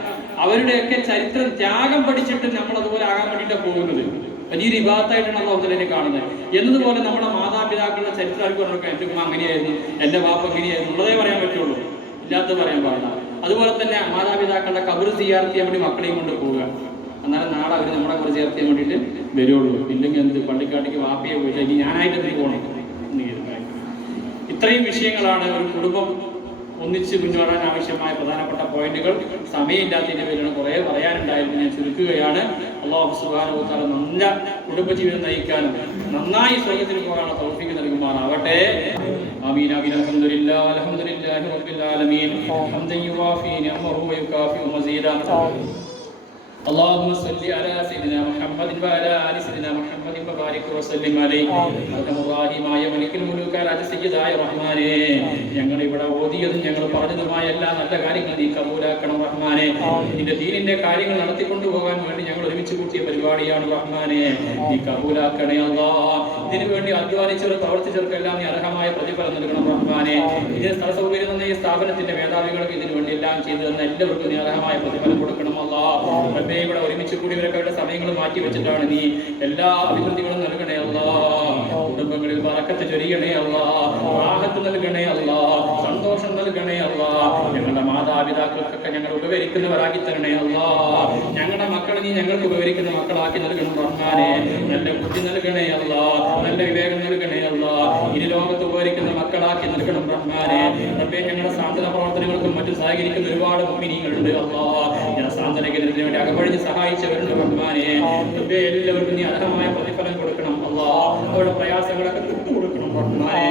അവരുടെയൊക്കെ ചരിത്രം ത്യാഗം പഠിച്ചിട്ട് നമ്മൾ അതുപോലെ ആകാൻ വേണ്ടിയിട്ടാണ് പോകുന്നത്. വലിയൊരു ഇബാദത്തായിട്ടാണ് അല്ലാഹു തആല കാണുന്നത്. എന്നതുപോലെ നമ്മുടെ മാതാപിതാക്കളുടെ ചരിത്രം ആർക്ക് പറഞ്ഞൊക്കെ എൻ്റെ ഉമ്മ അങ്ങനെയായിരുന്നു, എൻ്റെ വാപ്പ എങ്ങനെയായിരുന്നു ഉള്ളതേ പറയാൻ പറ്റുള്ളൂ, ഇല്ലാത്തത് പറയാൻ പാടില്ല. അതുപോലെ തന്നെ മാതാപിതാക്കളുടെ ഖബർ സിയാറത്ത് ചെയ്യാൻ വേണ്ടി മക്കളെയും കൊണ്ട് പോവുക. എന്നാലും നാളെ അവർ നമ്മളെ ഖബർ സിയാറത്ത് ചെയ്യാൻ വേണ്ടിയിട്ട് വരുള്ളൂ. ഇല്ലെങ്കിൽ എന്ത് പള്ളിക്കാട്ടിക്ക് വാപ്പയെ പോയിട്ട് ഇനി ഞാനായിട്ട് എന്തെങ്കിലും പോകണം. ഇത്രയും വിഷയങ്ങളാണ് ഒരു കുടുംബം ഒന്നിച്ച് മുന്നേറാൻ ആവശ്യമായ പ്രധാനപ്പെട്ട പോയിന്റുകൾ. സമയമില്ലാത്തതിന്റെ പേരിലാണ് കുറേ പറയാനുണ്ടായിരുന്നു, ഞാൻ ചുരുക്കുകയാണ്. അല്ലാഹു സുബ്ഹാനഹു വ തആല നല്ല കുടുംബജീവിതം നയിക്കാനും നന്നായി സ്വർഗ്ഗത്തിൽ പോകാനുള്ള തൗഫീഖ് നൽകുമാറാവട്ടെ. ആമീൻ ആമീൻ. അൽഹംദുലില്ലാഹി റബ്ബിൽ ആലമീൻ. ഹംദൻ യുവാഫി നിഅമഹു വയുകാഫി മസീദാ. اللهم صل على سيدنا محمد وعلى ال سيدنا محمد وبارك وسلم عليه. അർഹമറാഹിമായ മലിക്കുൽ മുലൂക്ക് അലാഹു സയ്യിദായ റഹ്മാനേ, ഞങ്ങൾ ഇവിടെ ഓതിയതും ഞങ്ങൾ പറഞ്ഞതുമായ എല്ലാ നല്ല കാര്യങ്ങളും നീ കബൂലാക്കണം റഹ്മാനേ. നിന്റെ ദീനിന്റെ കാര്യങ്ങൾ നടത്തിക്കൊണ്ടുപോകാൻ വേണ്ടി ഞങ്ങൾ ഒരുമിച്ച് കൂട്ടിയ പരിപാടിയാണ് റഹ്മാനേ, നീ കബൂലാക്കണേ അല്ലാഹ്. ഇതിനു വേണ്ടി അധ്വാനിച്ചവർ പ്രവർത്തിച്ചവർക്കെല്ലാം നീ അർഹമായ പ്രതിഫലം നൽകണം റഹ്മാനേ. ഇതിന് സ്ഥല സൗകര്യം തന്ന ഈ സ്ഥാപനത്തിന്റെ മേധാവികൾക്ക് ഇതിനു വേണ്ടി എല്ലാം ചെയ്തു തന്ന എല്ലാവർക്കും നീ അർഹമായ പ്രതിഫലം കൊടുക്കണം അല്ലാഹ്. ഇവിടെ ഒരുമിച്ച് കൂടിയവരൊക്കെ അവരുടെ സമയങ്ങൾ മാറ്റി വെച്ചിട്ടാണ്, നീ എല്ലാ അഭിവൃദ്ധികളും നൽകണേ അല്ലാഹ്. കുടുംബങ്ങളിൽ ബറക്കത്ത് ചൊരിയണേ അല്ലാഹ്, റാഹത്ത് നൽകണേ അല്ലാഹ്, സന്തോഷം നൽകണേ അല്ലാഹ്. ഞങ്ങളുടെ മാതാപിതാക്കൾക്കൊക്കെ ഞങ്ങൾ ഉപകരിക്കുന്നവരാക്കി തരണേ അല്ലാഹ്. ഞങ്ങളുടെ മക്കളെ നീ ഞങ്ങൾക്ക് ഉപകരിക്കുന്ന മക്കളാക്കി നൽകണം റഹ്മാനേ. നല്ല ബുദ്ധി നൽകണേ അല്ലാഹ്, നല്ല വിവേകം നൽകണേ അല്ലാഹ്. ഇനി ലോകത്ത് ഉപകരിക്കുന്ന മക്കളാക്കി നൽകണം റഹ്മാനേ. റബ്ബേ, ഞങ്ങളുടെ സാന്ത്വന പ്രവർത്തനങ്ങൾക്കും മറ്റും സഹകരിക്കുന്ന ഒരുപാട് മുഅ്മിനീങ്ങളുണ്ട് അല്ലാഹ്. ഞാൻ സാന്ത്വനത്തിന് വേണ്ടി അകപഴിഞ്ഞ് സഹായിച്ചവരുണ്ട് റഹ്മാനേ. റബ്ബേ, എല്ലാവർക്കും നീ അർഹമായ പ്രതിഫലം കൊടുക്കണം അല്ലാഹ്. അവരുടെ പ്രയാസങ്ങളൊക്കെ കൊടുക്കണം റഹ്മാനേ.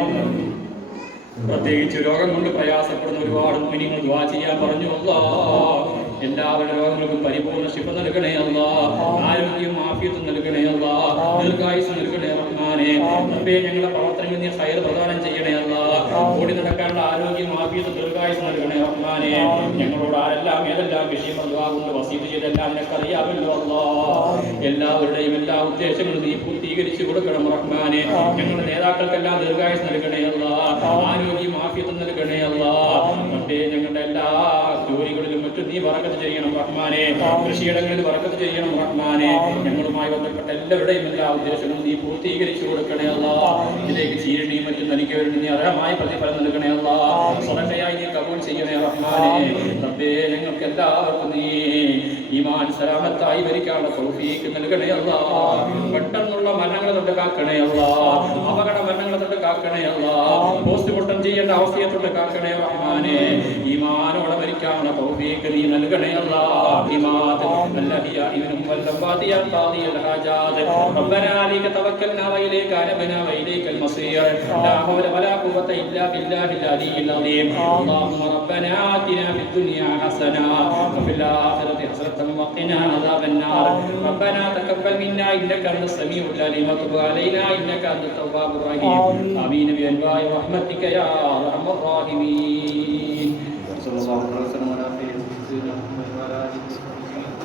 പ്രത്യേകിച്ച് രോഗം കൊണ്ട് പ്രയാസപ്പെടുന്ന ഒരുപാട് മുഅ്മിനീങ്ങൾ ദുആ ചെയ്യാൻ പറഞ്ഞു. അല്ലാഹ് എല്ലാവരുടെ രോഗങ്ങൾക്കും പരിപൂർണ്ണ ശിഫ നൽകണേ അല്ലാഹ്. ആരോഗ്യവും ആഫിയത്തും നൽകണേ അല്ലാഹ്. ദീർഘായുസ്സ് നൽകണേ റഹ്മാനേ. റബ്ബേ ഞങ്ങളുടെ പ്രവർത്തനങ്ങളിൽ നീ ഖൈർ പ്രദാനം ചെയ്യണേ അല്ലാഹ്. ഓടി നടക്കാനുള്ള ആരോഗ്യം ആഫിയത്തും ദീർഘായുസ്സ് നൽകണേ റഹ്മാനേ. ഞങ്ങളോട് ആരെല്ലാം ഏതെല്ലാം വിഷയങ്ങൾ ദുആ കൊണ്ട് വസീത് ചെയ്തെല്ലാം നിനക്കറിയാമല്ലോ അല്ലാഹ്. എല്ലാവരുടെയും എല്ലാ ഉദ്ദേശങ്ങളും നീ പൂർത്തീകരിച്ചു കൊടുക്കണം റഹ്മാനേ. ഞങ്ങളുടെ നേതാക്കൾക്കെല്ലാം ദീർഘായുസ്സ് നൽകണേ അല്ലാഹ്. ആരോഗ്യം ആഫിയത്തും നൽകണേ അല്ലാഹ്. റബ്ബേ ഞങ്ങളുടെ എല്ലാ ജോലികളിലും മറ്റും നീ ബറക്കത്ത് ചെയ്യണം റഹ്മാനേ. കൃഷിയിടങ്ങളിൽ ബറക്കത്ത് ചെയ്യണം റഹ്മാനേ. ഞങ്ങളുമായി ബന്ധപ്പെട്ട എല്ലാവരുടെയും എല്ലാ ഉദ്ദേശങ്ങളും നീ പൂർത്തീകരിച്ചു കൊടുക്കണേ അല്ലാഹ്. ഇതിലേക്ക് ചീരണിയും മറ്റും നൽകി വേണ്ടി നീ അർഹമായ പ്രതിഫലം നൽകണേ അല്ലാഹ്. സ്വതക്കയായി നീ കബൂൽ ചെയ്യണേ റഹ്മാനേ. റബ്ബേ ഞങ്ങൾക്ക് എല്ലാവർക്കും നീ ഈമാൻ സലാമത്തായി ഭരിക്കാനുള്ള തൗഫീഖ് നൽകണേ അല്ലാഹ്. പെട്ടെന്നുള്ള മരണങ്ങളെ തൊട്ട് കാക്കണേ അല്ലാഹ്. അപകട മരണങ്ങളെ തൊട്ട് കാക്കണേ അല്ലാഹ്. പോസ്റ്റ്മോർട്ടം ചെയ്യേണ്ട അവസ്ഥയെ തൊട്ട് കാക്കണേ റഹ്മാനേ. ഈമാനോടെ ഭരിക്കാനുള്ള തൗഫീഖ് നീ നൽകണേ അല്ലാഹ്. ഈമാൻ الأحياء منهم والأموات يا قاضي الحاجات ربنا عليك توكلنا وإليك أنبنا وإليك المصير لا حول ولا قوة إلا بالله العلي العظيم اللهم ربنا آتنا في الدنيا حسنة وفي الآخرة حسنة وقنا عذاب النار ربنا تقبل منا إنك أنت السميع العليم وتب علينا إنك أنت التواب الرحيم آمين بأنواع رحمتك يا أرحم الراحمين صلى الله عليه وسلم على خير سيدنا محمد وعلى آله وصحبه